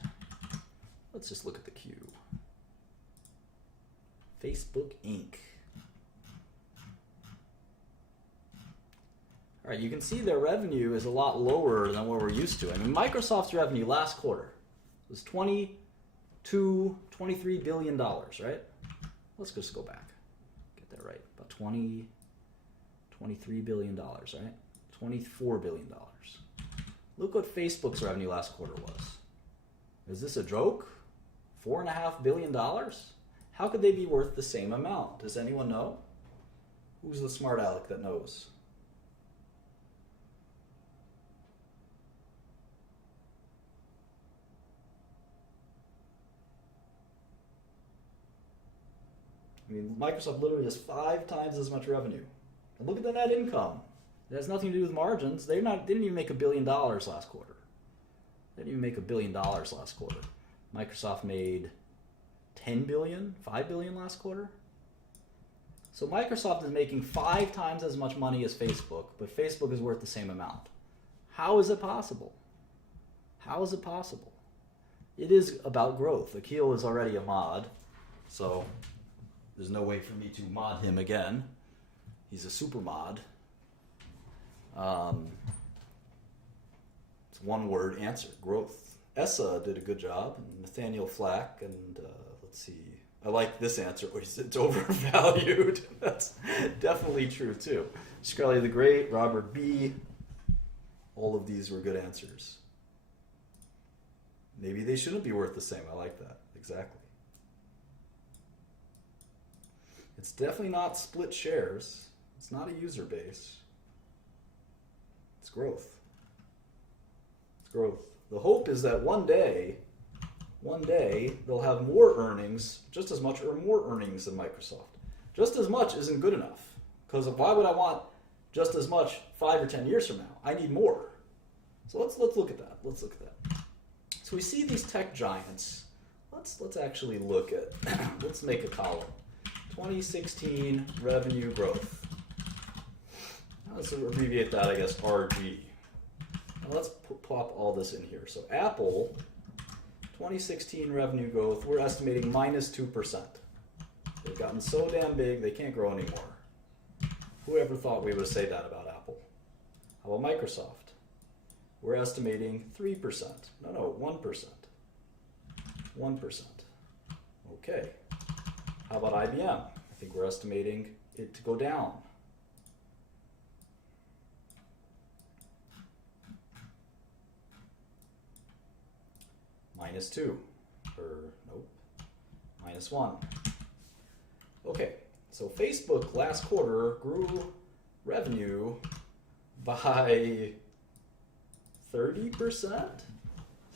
let's just look at the Q. Facebook Inc. All right, you can see their revenue is a lot lower than what we're used to. I mean, Microsoft's revenue last quarter was $23 billion, right? Let's just go back, get that right. About $23 billion, right? $24 billion. Look what Facebook's revenue last quarter was. Is this a joke? $4.5 billion? How could they be worth the same amount? Does anyone know? Who's the smart aleck that knows? I mean, Microsoft literally has 5 times as much revenue. And look at the net income. It has nothing to do with margins. They didn't even make $1 billion last quarter. They didn't even make $1 billion last quarter. Microsoft made 10 billion, 5 billion last quarter. So Microsoft is making 5 times as much money as Facebook, but Facebook is worth the same amount. How is it possible? How is it possible? It is about growth. Akil is already a mod, so there's no way for me to mod him again. He's a super mod. It's one word answer, growth. Essa did a good job, and Nathaniel Flack, and let's see. I like this answer where he said it's overvalued. That's definitely true too. Shkreli the Great, Robert B. All of these were good answers. Maybe they shouldn't be worth the same. I like that. Exactly. It's definitely not split shares. It's not a user base. It's growth. It's growth. The hope is that one day they'll have more earnings, just as much or more earnings than Microsoft. Just as much isn't good enough, because why would I want just as much 5 or 10 years from now? I need more. So let's look at that. Let's look at that. So we see these tech giants. Let's actually look at. Let's make a column. 2016 revenue growth. Let's abbreviate that, I guess, RG. Now let's plop all this in here. So Apple, 2016 revenue growth, we're estimating -2%. They've gotten so damn big, they can't grow anymore. Whoever thought we would say that about Apple? How about Microsoft? We're estimating 3%. No, 1%. 1%. Okay. How about IBM? I think we're estimating it to go down. -2, or nope, -1. Okay, so Facebook last quarter grew revenue by 30%,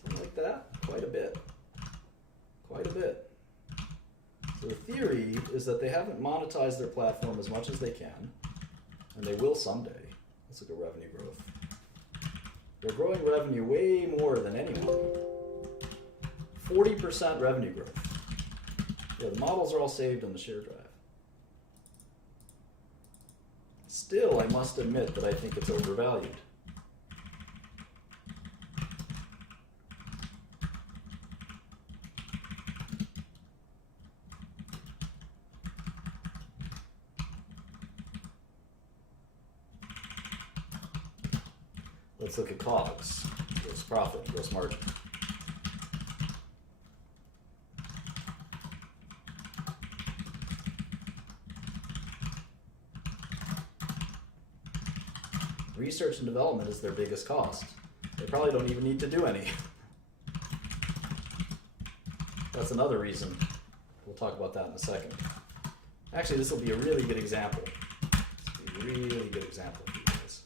something like that, quite a bit. So the theory is that they haven't monetized their platform as much as they can, and they will someday. Let's look at revenue growth. They're growing revenue way more than anyone. 40% revenue growth. Yeah, the models are all saved on the share drive. Still, I must admit that I think it's overvalued. let's look at COGS, gross profit, gross margin. Research and development is their biggest cost. They probably don't even need to do any. That's another reason. We'll talk about that in a second. Actually, this will be a really good example. This will be a really good example for you guys.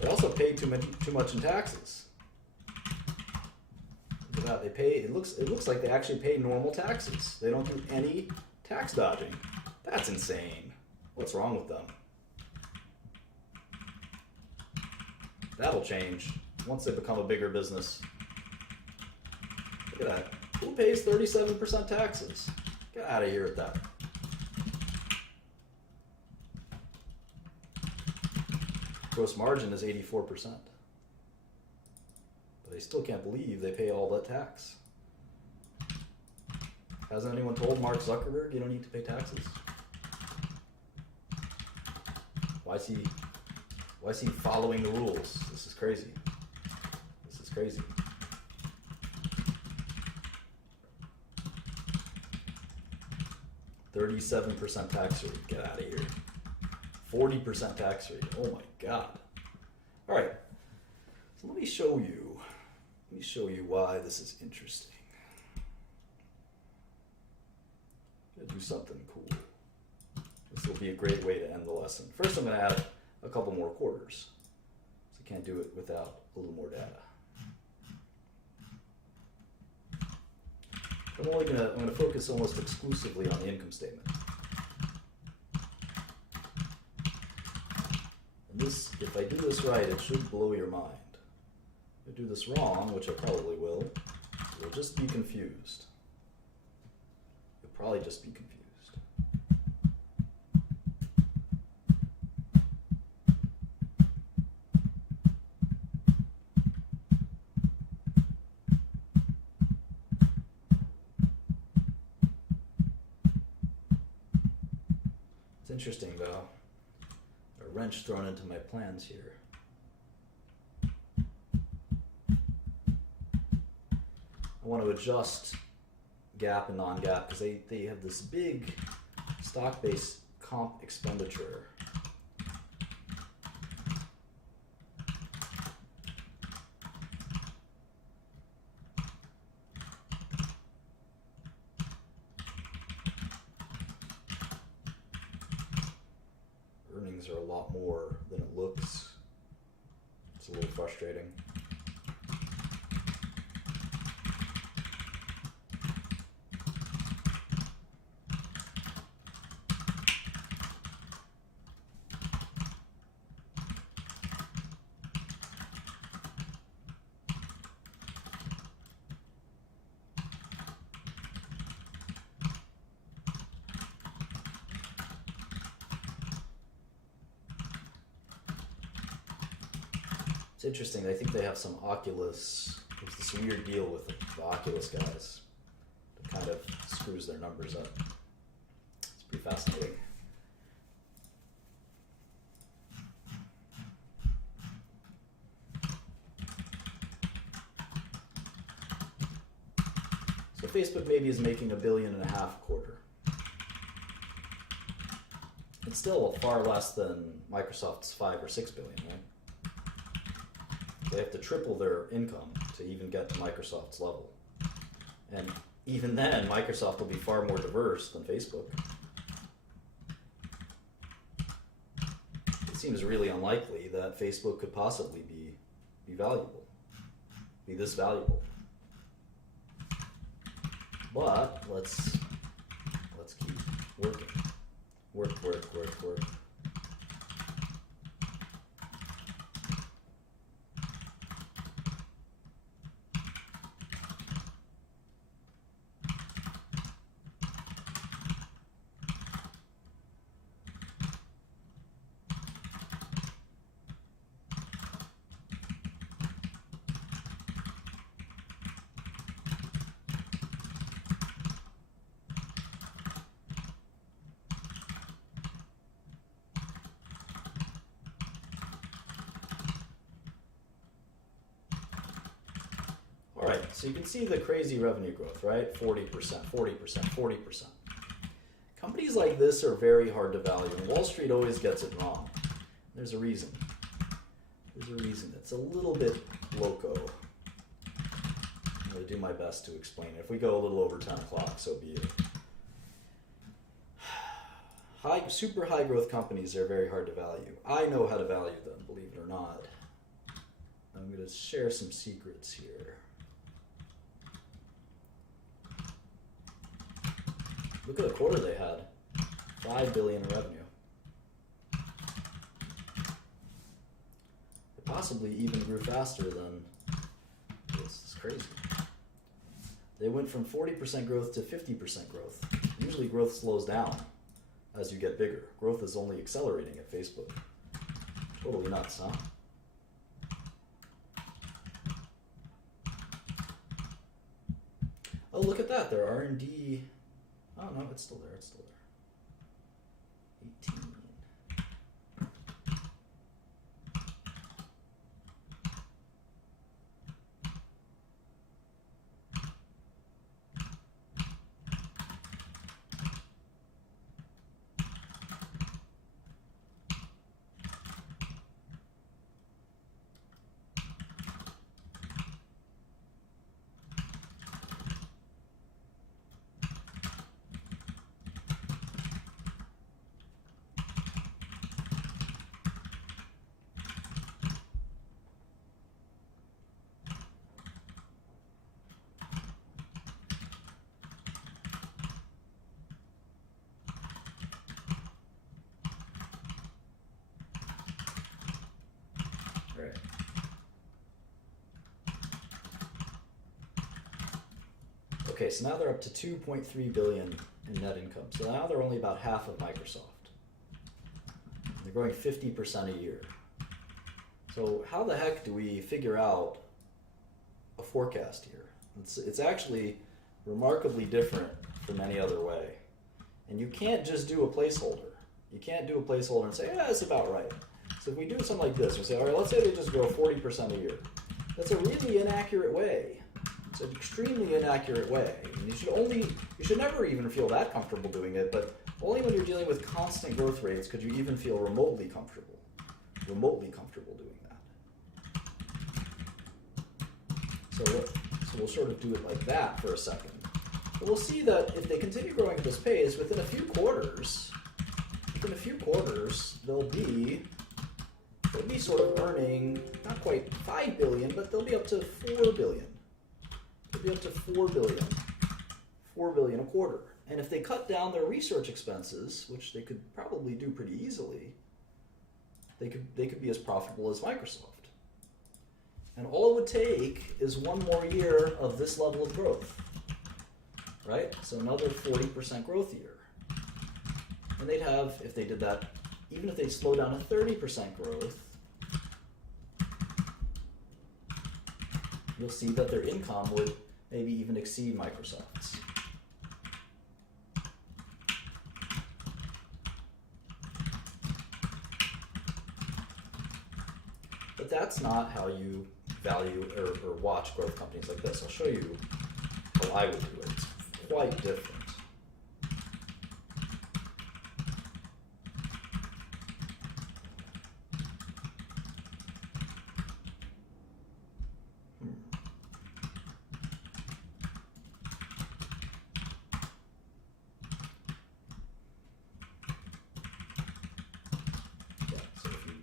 They also pay too much in taxes. Look at that. They pay. It looks like they actually pay normal taxes. They don't do any tax dodging. That's insane. What's wrong with them? That'll change once they become a bigger business. Look at that. Who pays 37% taxes? Get out of here with that. Gross margin is 84%. But they still can't believe they pay all that tax. Hasn't anyone told Mark Zuckerberg you don't need to pay taxes? Why is he following the rules? This is crazy. This is crazy. %37 tax rate. Get out of here. 40% tax rate. Oh my God. All right. So let me show you why this is interesting. I'm gonna do something cool. This will be a great way to end the lesson. First, I'm going to add a couple more quarters. So I can't do it without a little more data. I'm going to focus almost exclusively on the income statement. And this, if I do this right, it should blow your mind. If I do this wrong, which I probably will, you'll just be confused. You'll probably just be confused. Interesting though, a wrench thrown into my plans here. I want to adjust GAAP and non-GAAP because they have this big stock-based comp expenditure. Are a lot more than it looks. It's a little frustrating. It's interesting. I think they have some Oculus. There's this weird deal with the Oculus guys that kind of screws their numbers up. It's pretty fascinating. So Facebook maybe is making $1.5 billion a quarter. It's still far less than Microsoft's $5 or $6 billion, right? They have to triple their income to even get to Microsoft's level. And even then, Microsoft will be far more diverse than Facebook. It seems really unlikely that Facebook could possibly be valuable, be this valuable. But let's keep working. Work. So you can see the crazy revenue growth, right? 40%, 40%, 40%. Companies like this are very hard to value, and Wall Street always gets it wrong. There's a reason. There's a reason. It's a little bit loco. I'm going to do my best to explain it. If we go a little over 10 o'clock, so be it. Super high growth companies are very hard to value. I know how to value them, believe it or not. I'm going to share some secrets here. Look at the quarter they had. $5 billion in revenue. It possibly even grew faster than this. It's crazy. They went from 40% growth to 50% growth. Usually growth slows down as you get bigger. Growth is only accelerating at Facebook. Totally nuts, huh? Oh, look at that. Their R&D. Oh, no, it's still there. It's still there. 18. Right. Okay, so now they're up to 2.3 billion in net income. So now they're only about half of Microsoft. They're growing 50% a year. So how the heck do we figure out a forecast here? It's actually remarkably different from any other way. And you can't just do a placeholder. You can't do a placeholder and say, yeah, it's about right. So if we do something like this, we say, all right, let's say they just grow 40% a year. That's a really inaccurate way. It's an extremely inaccurate way. And you should never even feel that comfortable doing it, but only when you're dealing with constant growth rates could you even feel remotely comfortable doing that. So we'll sort of do it like that for a second. But we'll see that if they continue growing at this pace, within a few quarters, they'll be sort of earning, not quite 5 billion, but they'll be up to 4 billion. They'll be up to 4 billion. 4 billion a quarter. And if they cut down their research expenses, which they could probably do pretty easily, they could be as profitable as Microsoft. And all it would take is one more year of this level of growth. Right? So another 40% growth year. And they'd have, if they did that, even if they slow down to 30% growth, you'll see that their income would maybe even exceed Microsoft's. But that's not how you value or watch growth companies like this. I'll show you how I would do it. It's quite different.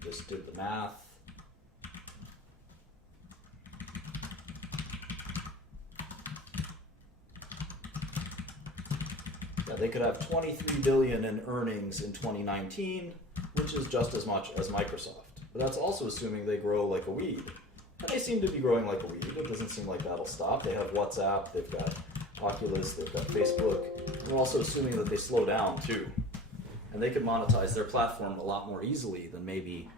Just did the math. Yeah, they could have 23 billion in earnings in 2019, which is just as much as Microsoft. But that's also assuming they grow like a weed. And they seem to be growing like a weed. It doesn't seem like that'll stop. They have WhatsApp, they've got Oculus, they've got Facebook. And we're also assuming that they slow down too. And they could monetize their platform a lot more easily than maybe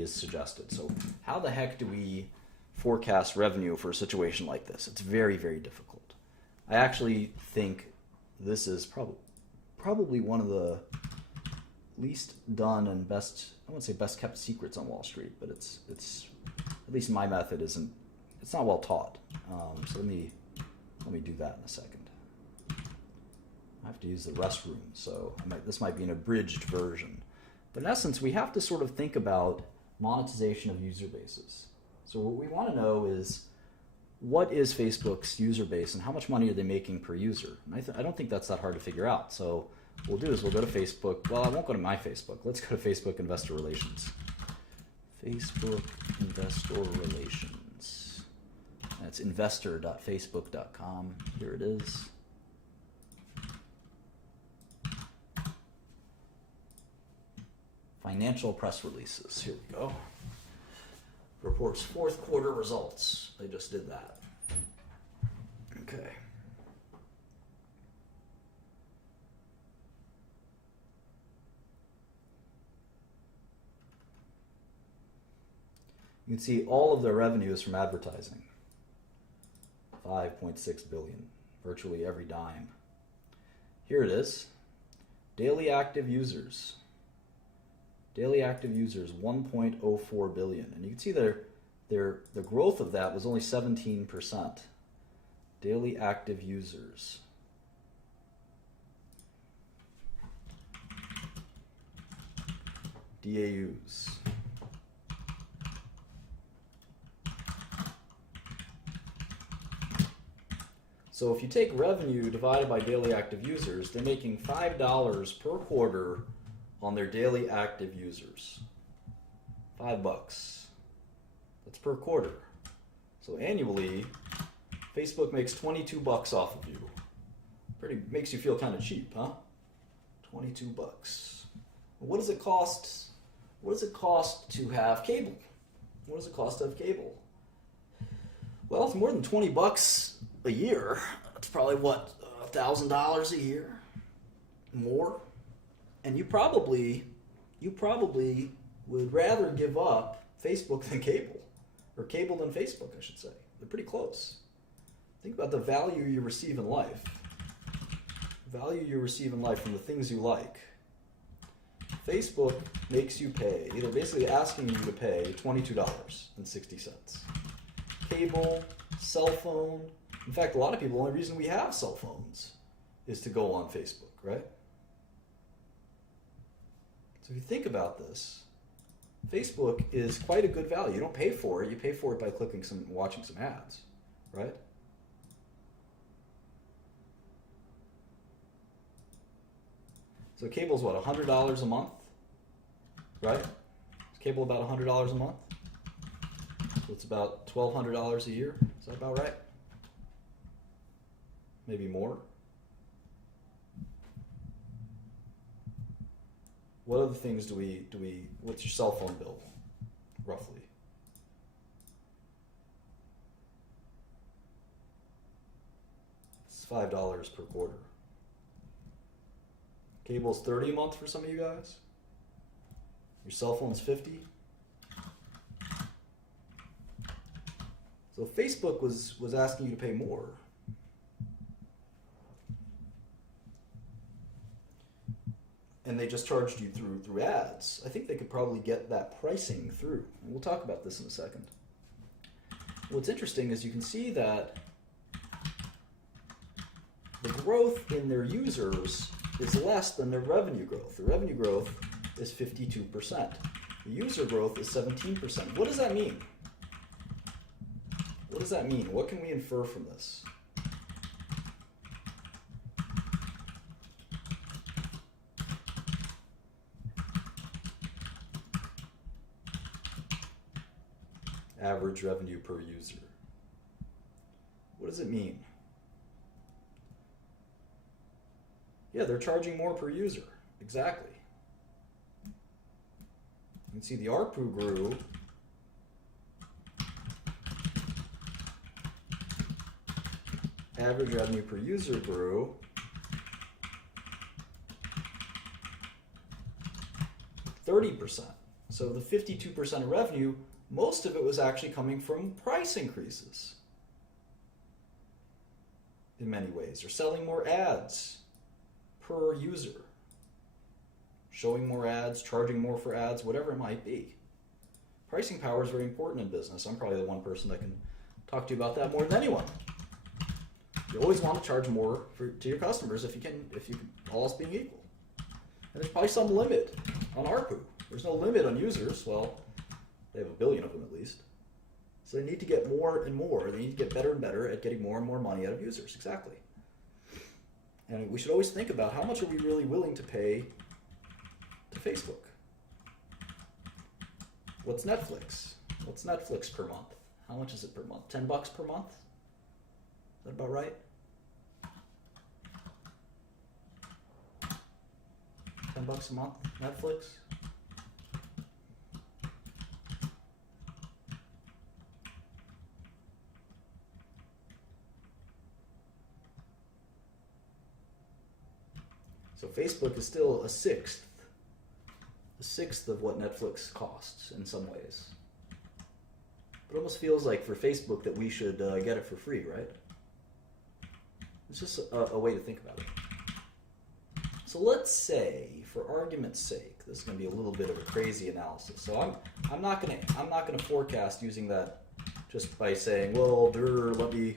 is suggested. So how the heck do we forecast revenue for a situation like this? It's very, very difficult. I actually think this is probably one of the least done and best, I wouldn't say best kept secrets on Wall Street, but it's at least my method isn't it's not well taught. So let me do that in a second. I have to use the restroom, so this might be an abridged version. But in essence, we have to sort of think about monetization of user bases. So what we want to know is, what is Facebook's user base and how much money are they making per user? And I don't think that's that hard to figure out. So what we'll do is we'll go to Facebook. Well, I won't go to my Facebook. Let's go to Facebook Investor Relations. Facebook Investor Relations. That's investor.facebook.com. Here it is. Financial press releases. Here we go. Reports fourth quarter results. They just did that. Okay. You can see all of their revenue is from advertising. 5.6 billion, virtually every dime. Here it is. Daily active users. Daily active users, 1.04 billion. And you can see the growth of that was only 17%. Daily active users. DAUs. So if you take revenue divided by daily active users, they're making $5 per quarter on their daily active users. $5. That's per quarter. So annually, Facebook makes 22 bucks off of you. Makes you feel kind of cheap, huh? 22 bucks. What does it cost? What does it cost to have cable? What does it cost to have cable? Well, it's more than 20 bucks a year. It's probably what, $1,000 a year? More? And you probably would rather give up Facebook than cable, or cable than Facebook, I should say. They're pretty close. Think about the value you receive in life. Value you receive in life from the things you like. Facebook makes you pay, they're basically asking you to pay $22.60. Cable, cell phone. In fact, a lot of people, the only reason we have cell phones is to go on Facebook, right? So if you think about this, Facebook is quite a good value. You don't pay for it. You pay for it by watching some ads, right? So cable's what, $100 a month, right? Is cable about $100 a month? So it's about $1,200 a year. Is that about right? Maybe more. What other things do we, what's your cell phone bill, roughly? It's $5 per quarter. Cable's $30 a month for some of you guys. Your cell phone's $50. So Facebook was asking you to pay more. And they just charged you through ads. I think they could probably get that pricing through. And we'll talk about this in a second. What's interesting is you can see that the growth in their users is less than their revenue growth. The revenue growth is 52%. The user growth is 17%. What does that mean? What does that mean? What can we infer from this? Average revenue per user. What does it mean? Yeah, they're charging more per user. Exactly. You can see the ARPU grew. Average revenue per user grew. 30%. So the 52% of revenue, most of it was actually coming from price increases in many ways. They're selling more ads per user, showing more ads, charging more for ads, whatever it might be. Pricing power is very important in business. I'm probably the one person that can talk to you about that more than anyone. You always want to charge more to your customers if you can, all else being equal. And there's probably some limit on ARPU. There's no limit on users. Well, they have 1 billion of them at least. So they need to get more and more. They need to get better and better at getting more and more money out of users. Exactly. And we should always think about how much are we really willing to pay to Facebook? What's Netflix? What's Netflix per month? How much is it per month? $10 per month? Is that about right? $10 a month, Netflix? So Facebook is still a sixth of what Netflix costs in some ways. It almost feels like for Facebook that we should get it for free, right? It's just a way to think about it. So let's say, for argument's sake, this is going to be a little bit of a crazy analysis. So I'm not going to forecast using that just by saying, well, let me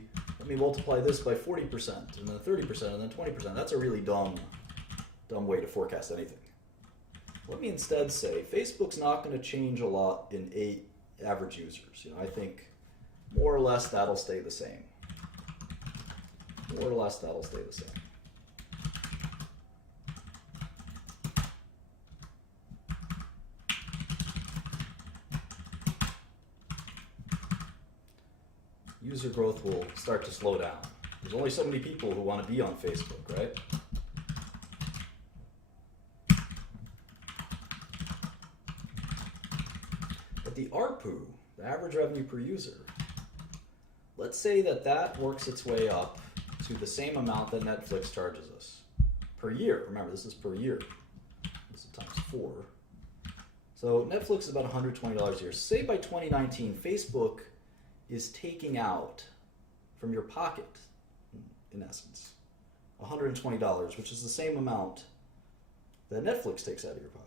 multiply this by 40% and then 30% and then 20%. That's a really dumb way to forecast anything. Let me instead say Facebook's not going to change a lot in average users. I think more or less that'll stay the same. More or less that'll stay the same. User growth will start to slow down. There's only so many people who want to be on Facebook, right? The ARPU, the average revenue per user, let's say that works its way up to the same amount that Netflix charges us per year. Remember, this is per year. This is times 4. So Netflix is about $120 a year. Say by 2019, Facebook is taking out from your pocket, in essence, $120, which is the same amount that Netflix takes out of your pocket.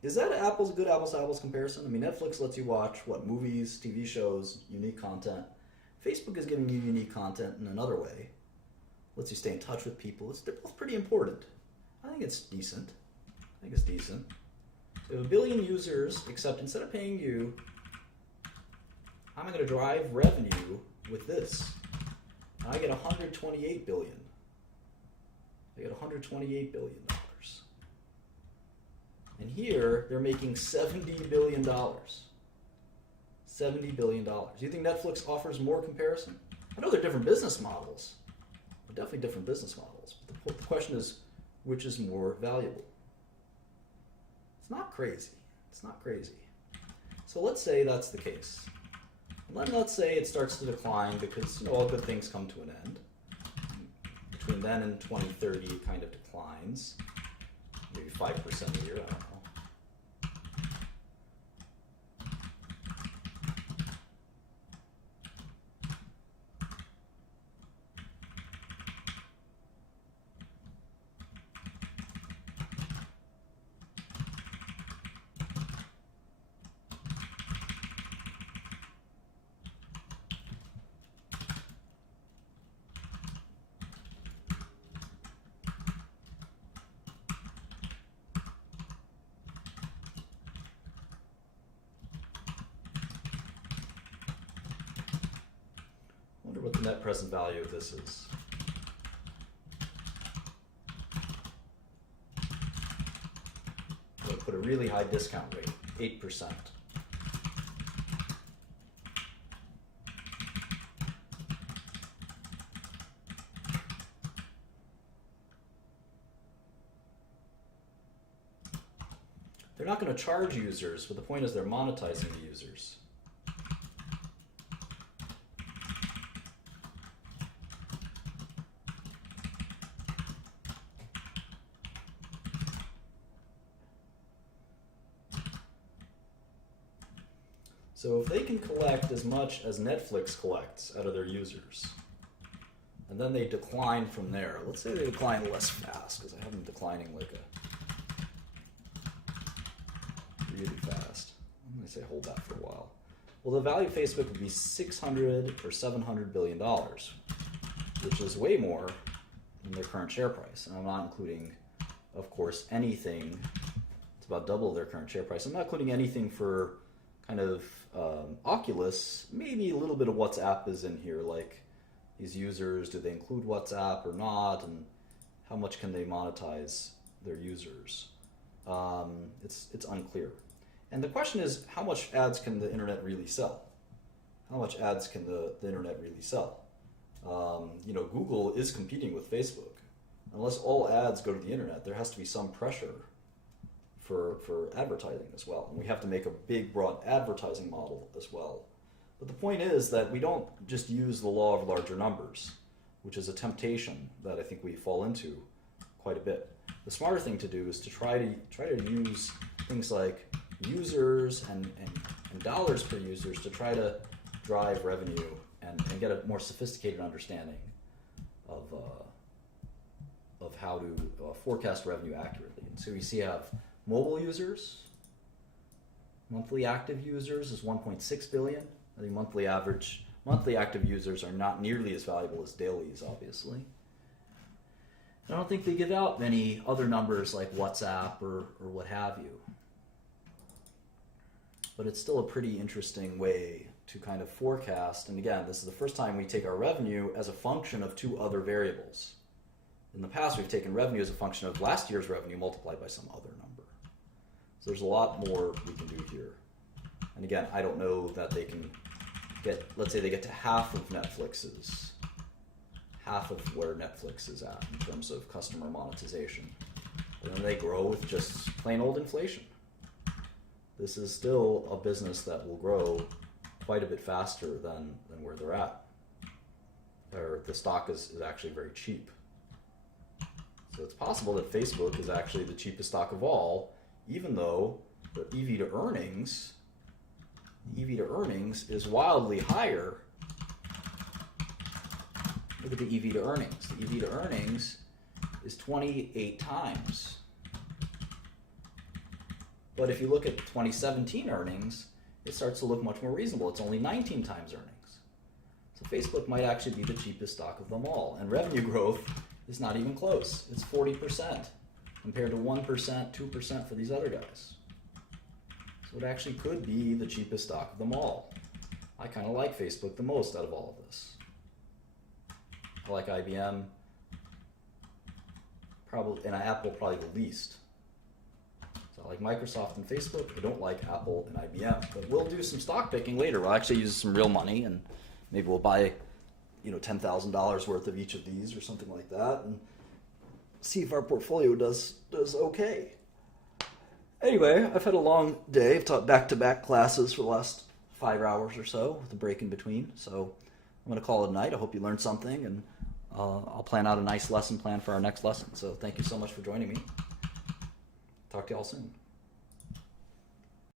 Is that a good apples to apples comparison? I mean, Netflix lets you watch, movies, TV shows, unique content. Facebook is giving you unique content in another way. Lets you stay in touch with people. They're both pretty important. I think it's decent. So we have 1 billion users, except instead of paying you, I'm going to drive revenue with this. And I get 128 billion. I get $128 billion. And here, they're making $70 billion. $70 billion. Do you think Netflix offers more comparison? I know they're different business models. They're definitely different business models. But the question is, which is more valuable? It's not crazy. It's not crazy. So let's say that's the case. And then let's say it starts to decline because all good things come to an end. Between then and 2030, it kind of declines. Maybe 5% a year, I don't know. What the net present value of this is. We'll put a really high discount rate, 8%. They're not going to charge users, but the point is they're monetizing the users. So if they can collect as much as Netflix collects out of their users, and then they decline from there, let's say they decline less fast, because I have them declining like really fast. I'm going to say hold that for a while. Well, the value of Facebook would be 600 or 700 billion dollars, which is way more than their current share price. And I'm not including, of course, anything. It's about double their current share price. I'm not including anything for kind of Oculus. Maybe a little bit of WhatsApp is in here, like these users, do they include WhatsApp or not, and how much can they monetize their users? It's unclear. And the question is, how much ads can the internet really sell? How much ads can the internet really sell? Google is competing with Facebook. Unless all ads go to the internet, there has to be some pressure for advertising as well. And we have to make a big, broad advertising model as well. But the point is that we don't just use the law of larger numbers, which is a temptation that I think we fall into quite a bit. The smarter thing to do is to try to use things like users and dollars per users to try to drive revenue and get a more sophisticated understanding of how to forecast revenue accurately. And so we see I have mobile users, monthly active users is 1.6 billion. I think monthly active users are not nearly as valuable as dailies, obviously. I don't think they give out many other numbers like WhatsApp or what have you. But it's still a pretty interesting way to kind of forecast. And again, this is the first time we take our revenue as a function of two other variables. In the past, we've taken revenue as a function of last year's revenue multiplied by some other number. So there's a lot more we can do here. And again, I don't know that they can get, let's say they get to half of where Netflix is at in terms of customer monetization. And then they grow with just plain old inflation. This is still a business that will grow quite a bit faster than where they're at. Or the stock is actually very cheap. So it's possible that Facebook is actually the cheapest stock of all, even though the EV to earnings is wildly higher. Look at the EV to earnings. The EV to earnings is 28 times. But if you look at 2017 earnings, it starts to look much more reasonable. It's only 19 times earnings. So Facebook might actually be the cheapest stock of them all. And revenue growth is not even close. It's 40% compared to 1%, 2% for these other guys. So it actually could be the cheapest stock of them all. I kind of like Facebook the most out of all of this. I like IBM, and Apple probably the least. So I like Microsoft and Facebook. I don't like Apple and IBM. But we'll do some stock picking later. We'll actually use some real money, and maybe we'll buy, $10,000 worth of each of these or something like that, and see if our portfolio does okay. Anyway, I've had a long day. I've taught back-to-back classes for the last 5 hours or so with a break in between. So I'm going to call it a night. I hope you learned something, and I'll plan out a nice lesson plan for our next lesson. So thank you so much for joining me. Talk to you all soon.